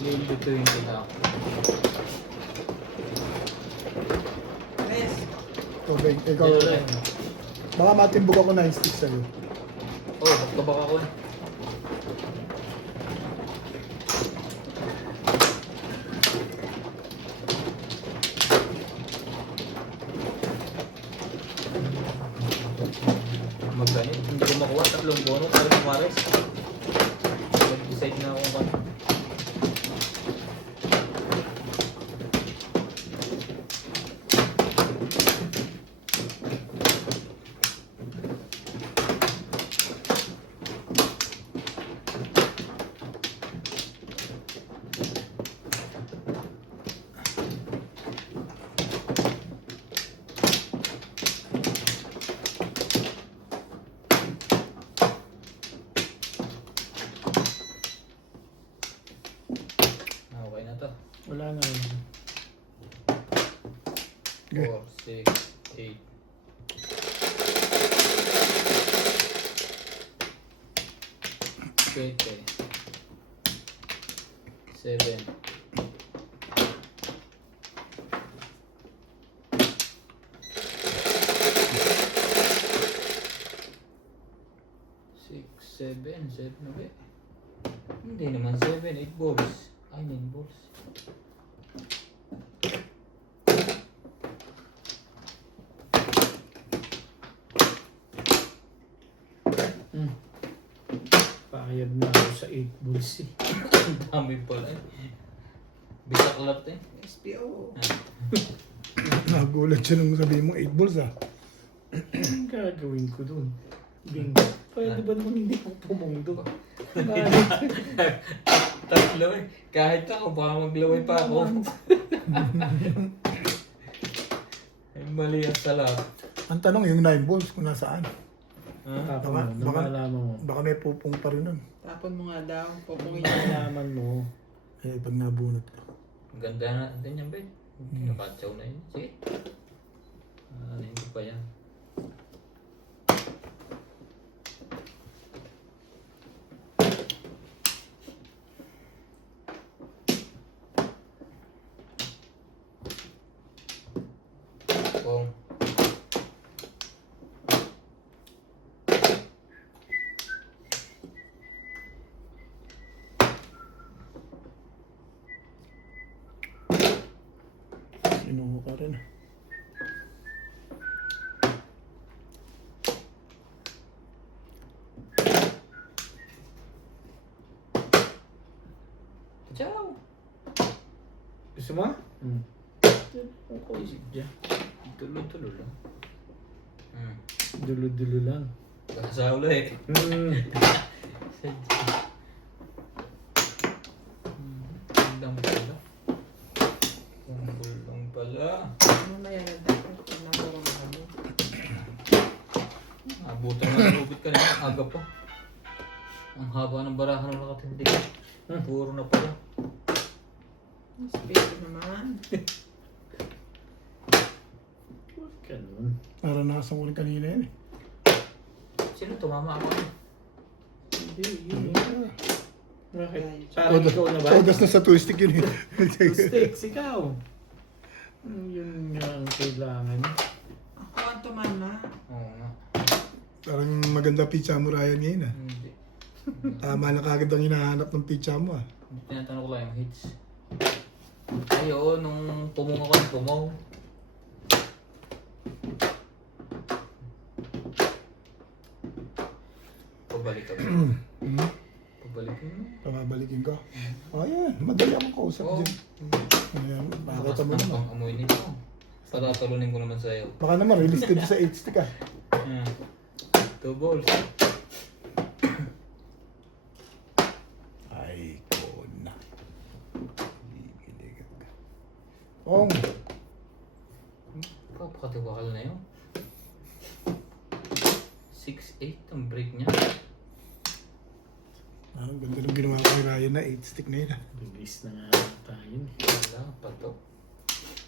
Lilito yung kita ako. Yes. Tubig, ikaw. Ito rin. Baka matimbog ako 9 stick sa'yo. Oh, magkabak ako eh. Magganit, hindi ko makuha. Tatlong bonus, tatlong mares. Mag-decide na ako kung ano. Okay na to. Wala na. 4, 6, 8. Siete. 7. 6, 7, 7 ulit. Hindi naman 7, 8 balls. Ay, 9 balls. Bulls eh. Ang dami pala eh. Bisaklat eh. SPO. Nagulat siya nung sabihin mo 8 balls ah. Anong gagawin ko dun? Bingo. Pwede ba naman hindi ko pumundo? Tatlo eh. Kahit ako, baka maglaway pa ako. Ay, mali ang sala. Ang tanong yung 9 balls kung nasaan. Ha? Tapos mo, nalaman mo. Baka may pupong pa rin nun. Tapon mo nga daw. Pupungin Nalaman mo. Eh, pag nabunot ko. Ang ganda na din yan, Ben. Nakatsaw na yun. Sige. Ano ko pa yan. Kung Sinuho ka rin. ciao. Gusto mo? Ang kaisip dyan. Tulo-tulo lang. Dulo-dulo lang. Basa ulit. Ang pala. Ang bulong pala. Mamaya na dapat pag nakuha mo kami. Abutan na ng ubit ka na. Aga pa. Ang haba ng barahan ng nakatindig. Puro na pala. SPO naman. Ganun. Naranasan ko rin kanina yun eh. Sino tumama ako? Hindi, yun eh. Bakit? Ay. Parang ikaw na ba? Todas na sa twistic yun eh. Mistakes, ikaw. Yun nga ang kailangan. Ako ang tumama. Oo nga. Parang maganda pizza mo Ryan ngayon ah. Hindi. Tama na kagad ang hinahanap ng pizza mo ah. Tinatanong ko lang yung hits. Ay oo, nung pumong ako ng pumong. Pabalik ka ba? Pabalik mo? Pababalikin ko. Oh yan, madali akong kausap Oo. din. Ayan, makakita mo Lakas naman. ng amoy nito. Patatalunin ko naman sa'yo. Baka naman release ka dyan sa 8 stick ah. 2 balls. Ay, ko na. Bibili ka. Ong, Papakatiwakal na yun. 6-8 ang break niya. ang ganda ng ginawa ko kay Ryan na 8 stick na yun ah. Bilis na nga tayo. Wala pa to.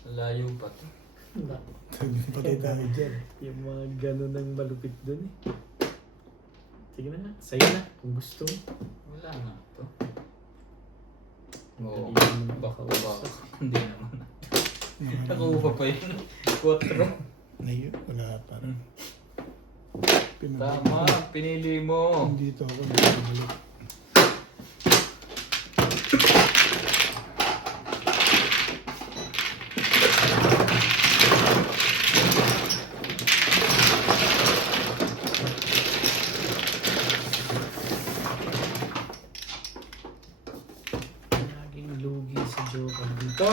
Layo pa to. Wala. Patay tayo dyan. Yung mga ganun ang malupit dun eh. Sige na nga, sa'yo na kung gusto mo. Wala na to. Oo. Hindi naman Baka makausap. Hindi naman. Nakuha pa yun. 4. Na yun, wala pa rin. Tama, pinili mo. Dito ako nagpapalik. Laging lugi si Joker dito.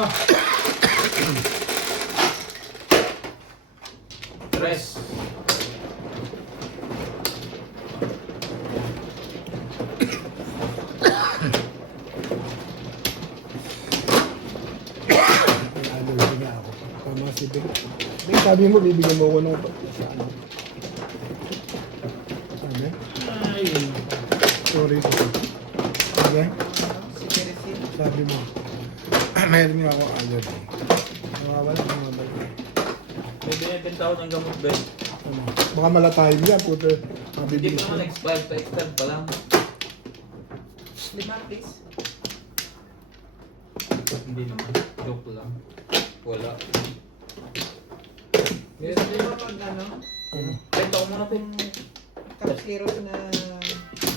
Press. May allergy nga ako. Tama si Bing. Bing, sabi mo, bibigyan mo ako ng ano? Sabi? Ay, Sorry. Sabi? Si Teresina. Sabi mo. Mayroon nga ako allergy. Nawawala, nawawala. May binibenta ako ng gamot, Ben. Ano? Baka malatayin yan, puto. Hindi Mabibigyan pa naman expired pa. Expired pa lang. 5 please. Hindi naman. Joke lang. Wala. Gusto Meron din. mo mag ano? Ano? Benta ko muna, Ben. Capsiros na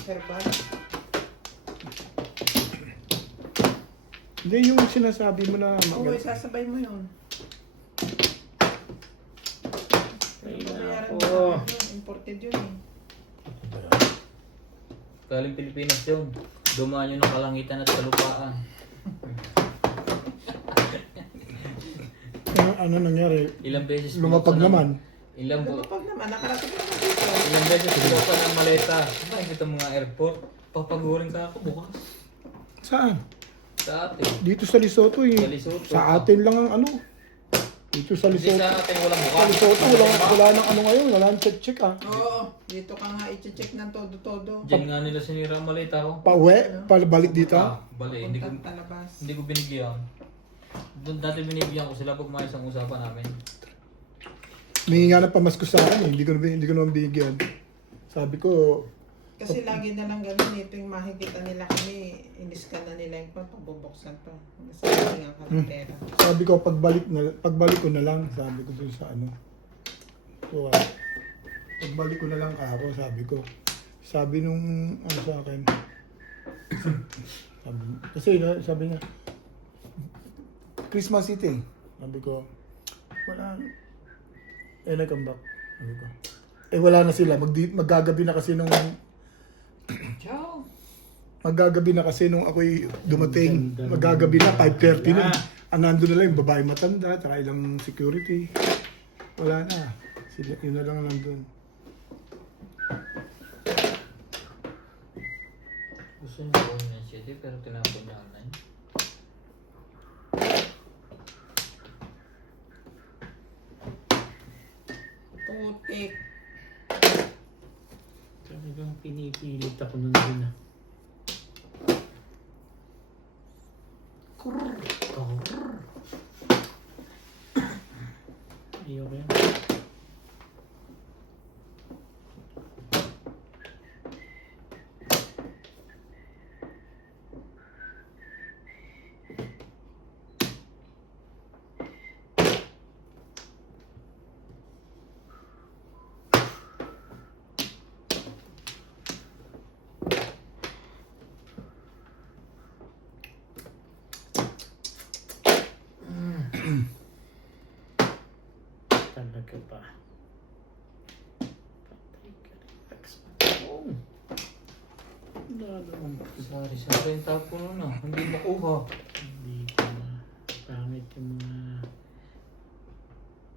herbal. Hindi, yung sinasabi mo na Oo, sasabay mo yun. ay Bayaran nako. mo yun. Imported yun eh. Galing Pilipinas yun. Dumaan yun ng kalangitan at kalupaan. Ano nangyari? Ilang beses Lumapag binuksan ng- naman. Lumapag naman, nakarating naman dito. Ilang beses binuksan ng maleta. Nakikita mo nga airport. Papagurin ka ako bukas. Saan? Sa atin. Dito sa Lesotho eh. Sa Lesotho. Sa atin lang ang ano. Dito sa Hindi Lesotho. sa atin walang Sa bukas. Lesotho, wala nang ano ngayon. Wala nang check-check ah. Oo, dito ka nga i-check ng todo-todo. Diyan nga nila sinira ang maleta ko. Pauwi, palabalik dito. Bali, hindi ko Puntang talabas. hindi ko binigyan. Doon dati binibigyan ko sila pag may isang usapan namin. May nga ng pamasko sa akin eh. Hindi ko naman binigyan. Sabi ko, Kasi lagi na lang ganun, ito yung makikita nila kami, iniskan na nila yung pabubuksan pa. Kasi nga karantera. sabi ko pagbalik ko na lang, sabi ko dun sa ano. So, pagbalik ko na lang ako, sabi ko. Sabi nung ano sa akin. Sabi niya, Christmas City. Sabi ko, wala. Come back. Sabi ko. Wala na sila. Maggagabi na kasi nung Ciao. Maggagabi na kasi nung ako'y dumating. Maggagabi na, 5:30 na. Ang nandun na lang yung babae matanda, tsaka ilang security. Wala na. Sila, yun na lang nandun. Gusto niya ko yung city pero tinapon niya online. Putik. Talagang pinipilit ako nun din ah. Ayoko yan. Talaga pa. Patay ka rin. Tax pa. Oh. Lalo mong Sari-sari yung tapo nun ah. Hindi makuha. hindi ko na. Pangit yung mga...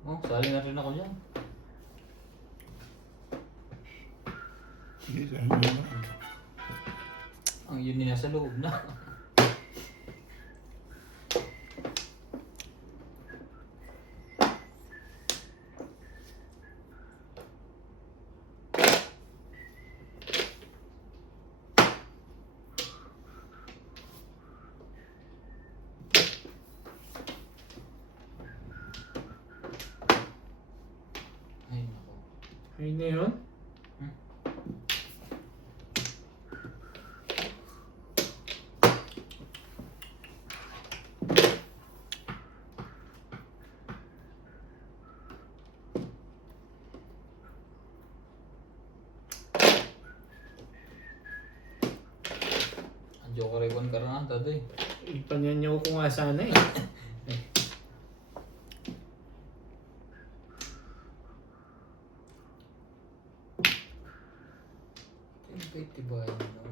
Oh, sali na rin ako dyan. Yes, ano na. Ang yun nila sa loob na. Ay, nako. Ayun na yun? Ang Joker Ibon ka na nga, tadoy. Ipanyanyaw ko nga sana eh. Tiba-tiba yun, no?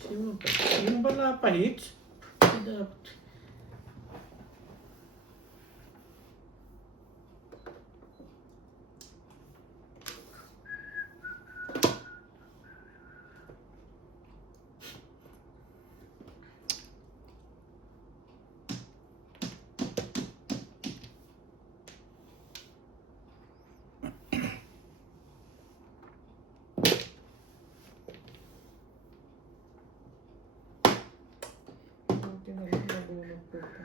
Sino ba napahit? Dapat. Buti na lang nabulog ko pa.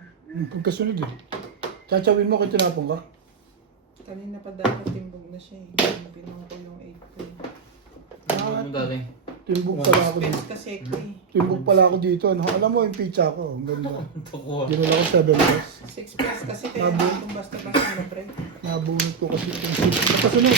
Pagkasunod eh. Tsachawin mo kung tinapon ka. Kanina pa dapat timbog na siya eh. Pinuha ko yung 8 ko. Ano mo dati? Timbog pala ako dito. Spence kasi ko eh. Timbog pala ako dito. No? Alam mo yung pizza ko. Ang ganda. Tukuha. Ginala ko 7 plus. 6 plus kasi kaya kung basta-basta na pre. Nabunod ko kasi yung 6. Pagkasunod.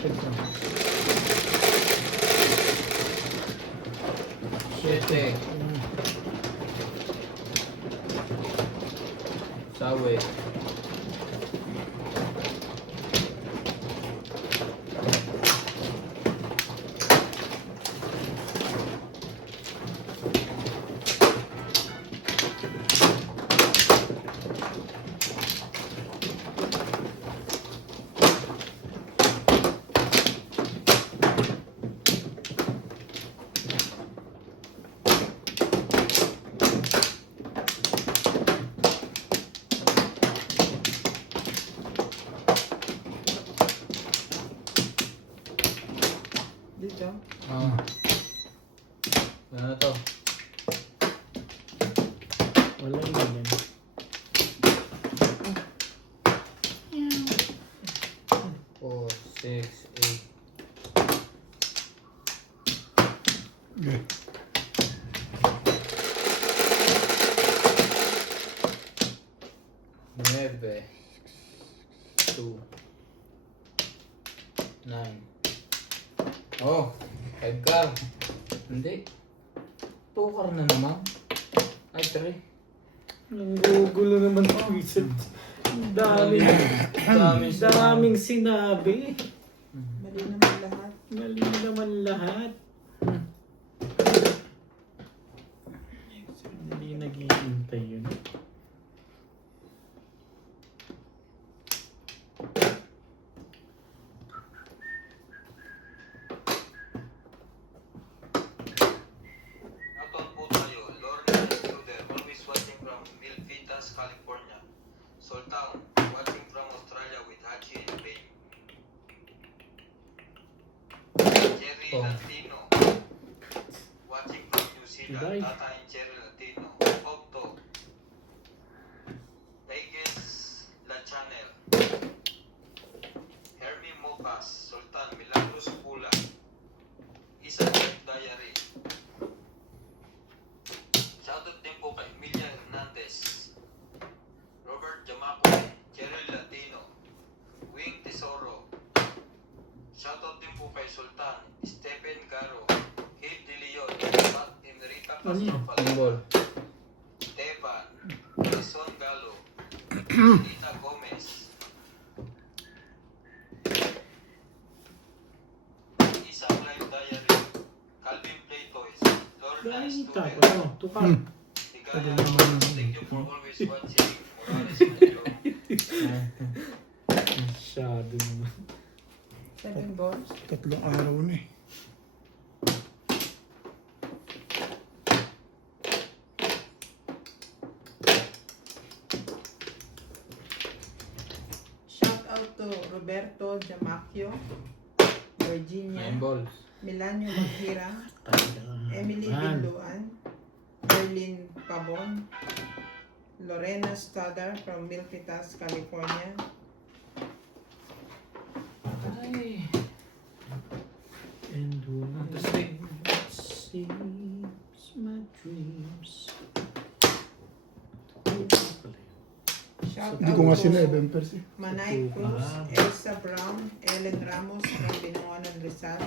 Ito. 7. Sawi. Dito. Ah. Ano to? Wala yun. 4, 6, 8. Okay. Nueve. 2. 9. Oh, 5 car. Hindi. 2 car na naman. Ay, 3. Nanggugulo naman ang wizard. Ang daming sinabi. Mali naman lahat. Mali naman lahat. Hindi naghihintay yun. Nakton po tayo. Lauren Schroeder, always watching from Milpitas, California. Sultan, watching from Australia with Hachi and Bay. Jerry Oh. Latino, watching from New Zealand. Bye. Tata and Jerry Latino. Octo. Vegas La Channel. Hermie Mocas, Sultan, Milagros Pula. Isa Diary. Shoutout din po kay Emilia Hernandez, Robert Jamaco, Jerry Latino, Wing Tesoro. Shoutout din po kay Sultan, Stephen Garo, Kate De Leon, Pat Emerita Ano yan? Symbol. Teban, Jason Galo, Rita Gomez, Isang Life Diary, Calvin Platois, Lorna Dahil Studer, tayo. Tukar. Tigaya, thank you for always watching. Morales Manilo. Masyado naman. 7 balls. 3 araw na eh. Shout out to Roberto Jamacchio, Virginia, 9 balls. Milanio Maghira, Emily Man. Binduan, Berlin Pabon, Lorena Studer from Milpitas, California, Ay. And who Interesting. seems my dreams. shout Hindi out ko nga to sinabi, Percy. Manay Cruz, Elsa Brown, Ellen Ramos from Binoanan Rizal,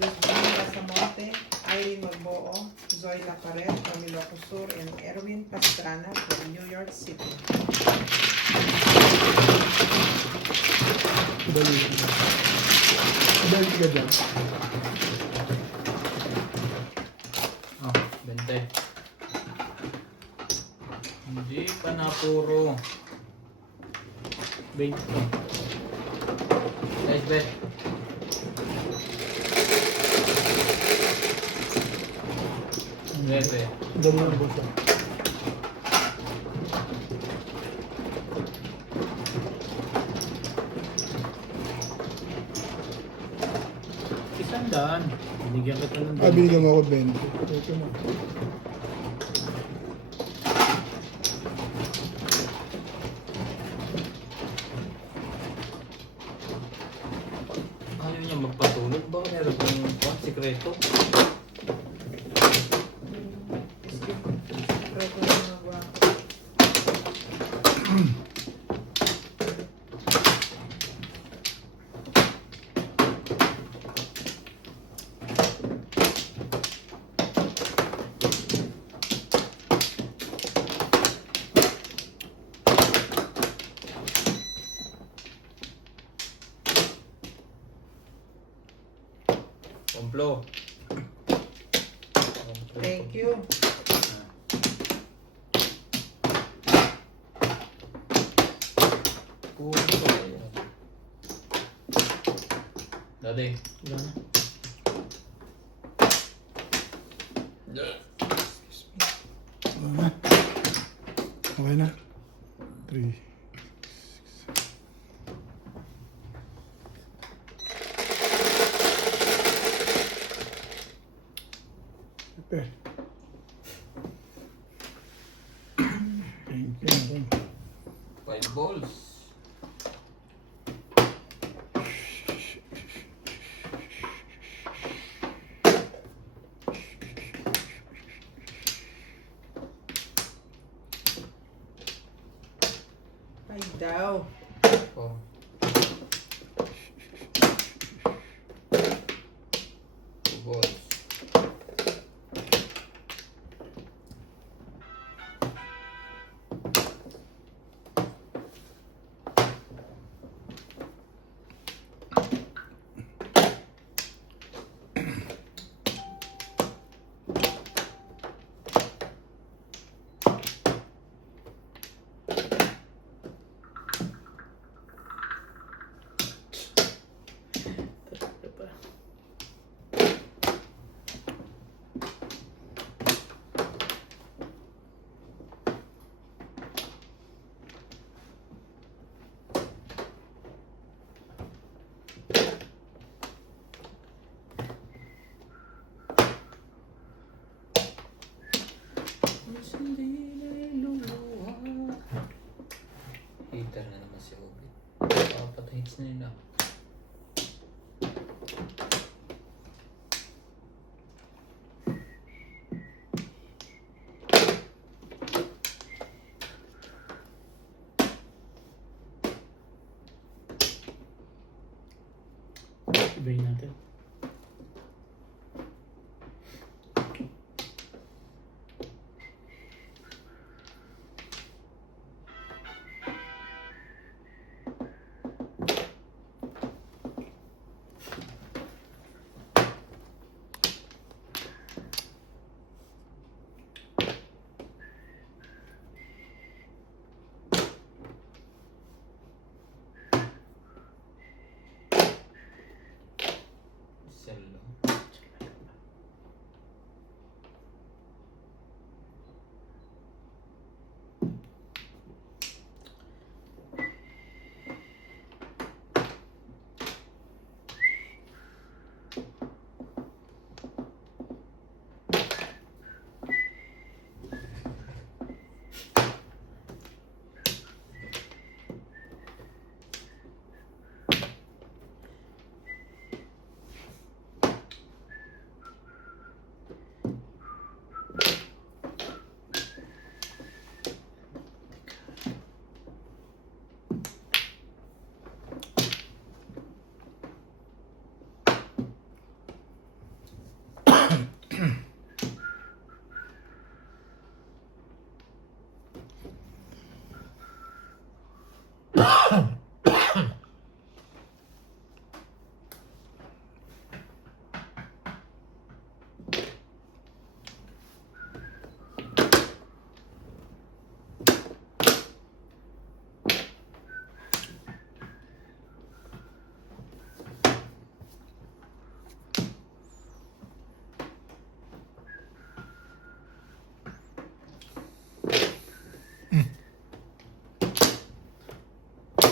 Luzmila Samonte, Irene Magboo, Zoe Lacaret from Ilocos Sur, and Erwin Pastrana from New York City. Dali. Dali ka dyan. Oh, 20. Hindi pa na puro. 20. Nice bet. Bebe. Dali na ba siya? $100. Binigyan kita ng Binigyan mo ako 20. Ito na. Ayaw niya magpatulog ba? Meron kang sikreto? Reto na mga guwapo. Komplo. Thank you. Komplo. Daddy. Wala na. Wala na. Okay na. 3. Pepe. Thank you. 5 balls. Ay daw. Oh. Two balls. Tatlo pa. Mas hindi na iluluha. Hater na naman si Obi. Apat hits na yun ah. Ibayin natin. Sell lang.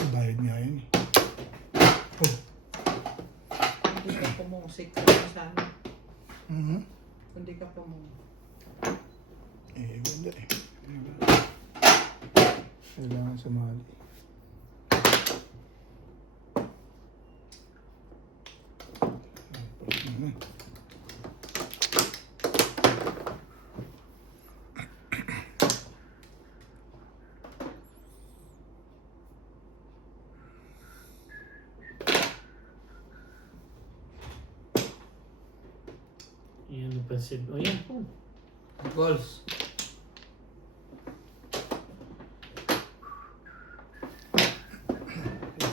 Bayad nga yun. Hindi ka pumusik ka na sana. Mhm. Hindi ka pumusik. Eh, wala eh. Kailangan sumali. Mhm. Ayan, napansin. O yan. Oh. Balls.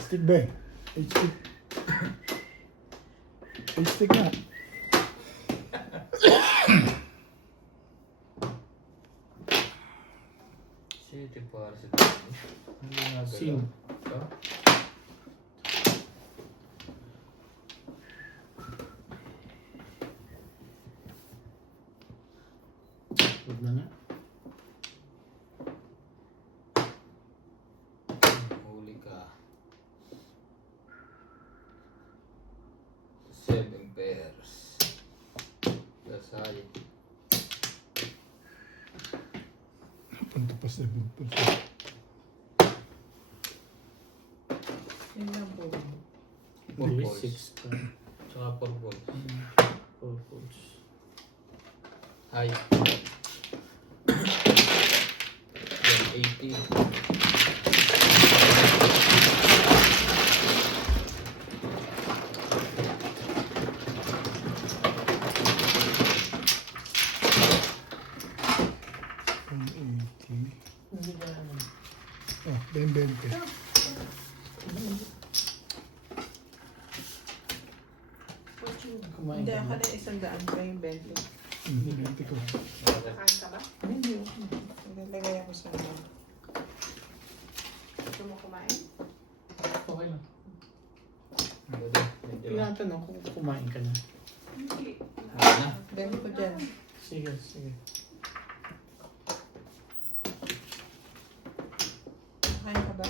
Stick ba eh? H-stick. H-stick na. para si Tony. Hindi nga galaw. Sino? Ikaw? Huwag na nga. Huli ka. 7 pairs. Dasay. Punta pa 7%. Yun lang po. Hindi, Purples. 6 pa. Tsaka purple. Purples. Ay. 180. Hindi ba ano? Ah, 20. Kumain Hindi, ka ako na. na 100 pa yung 20. 20 ko. Kain ka ba? Hindi. Nilagay ako sa ano. Gusto mo kumain? Okay lang. Pwede. Medyo. Tinatanong kung kumain ka na. Hindi. Ano na? Dami ko dyan. Sige, sige. Kain ka ba?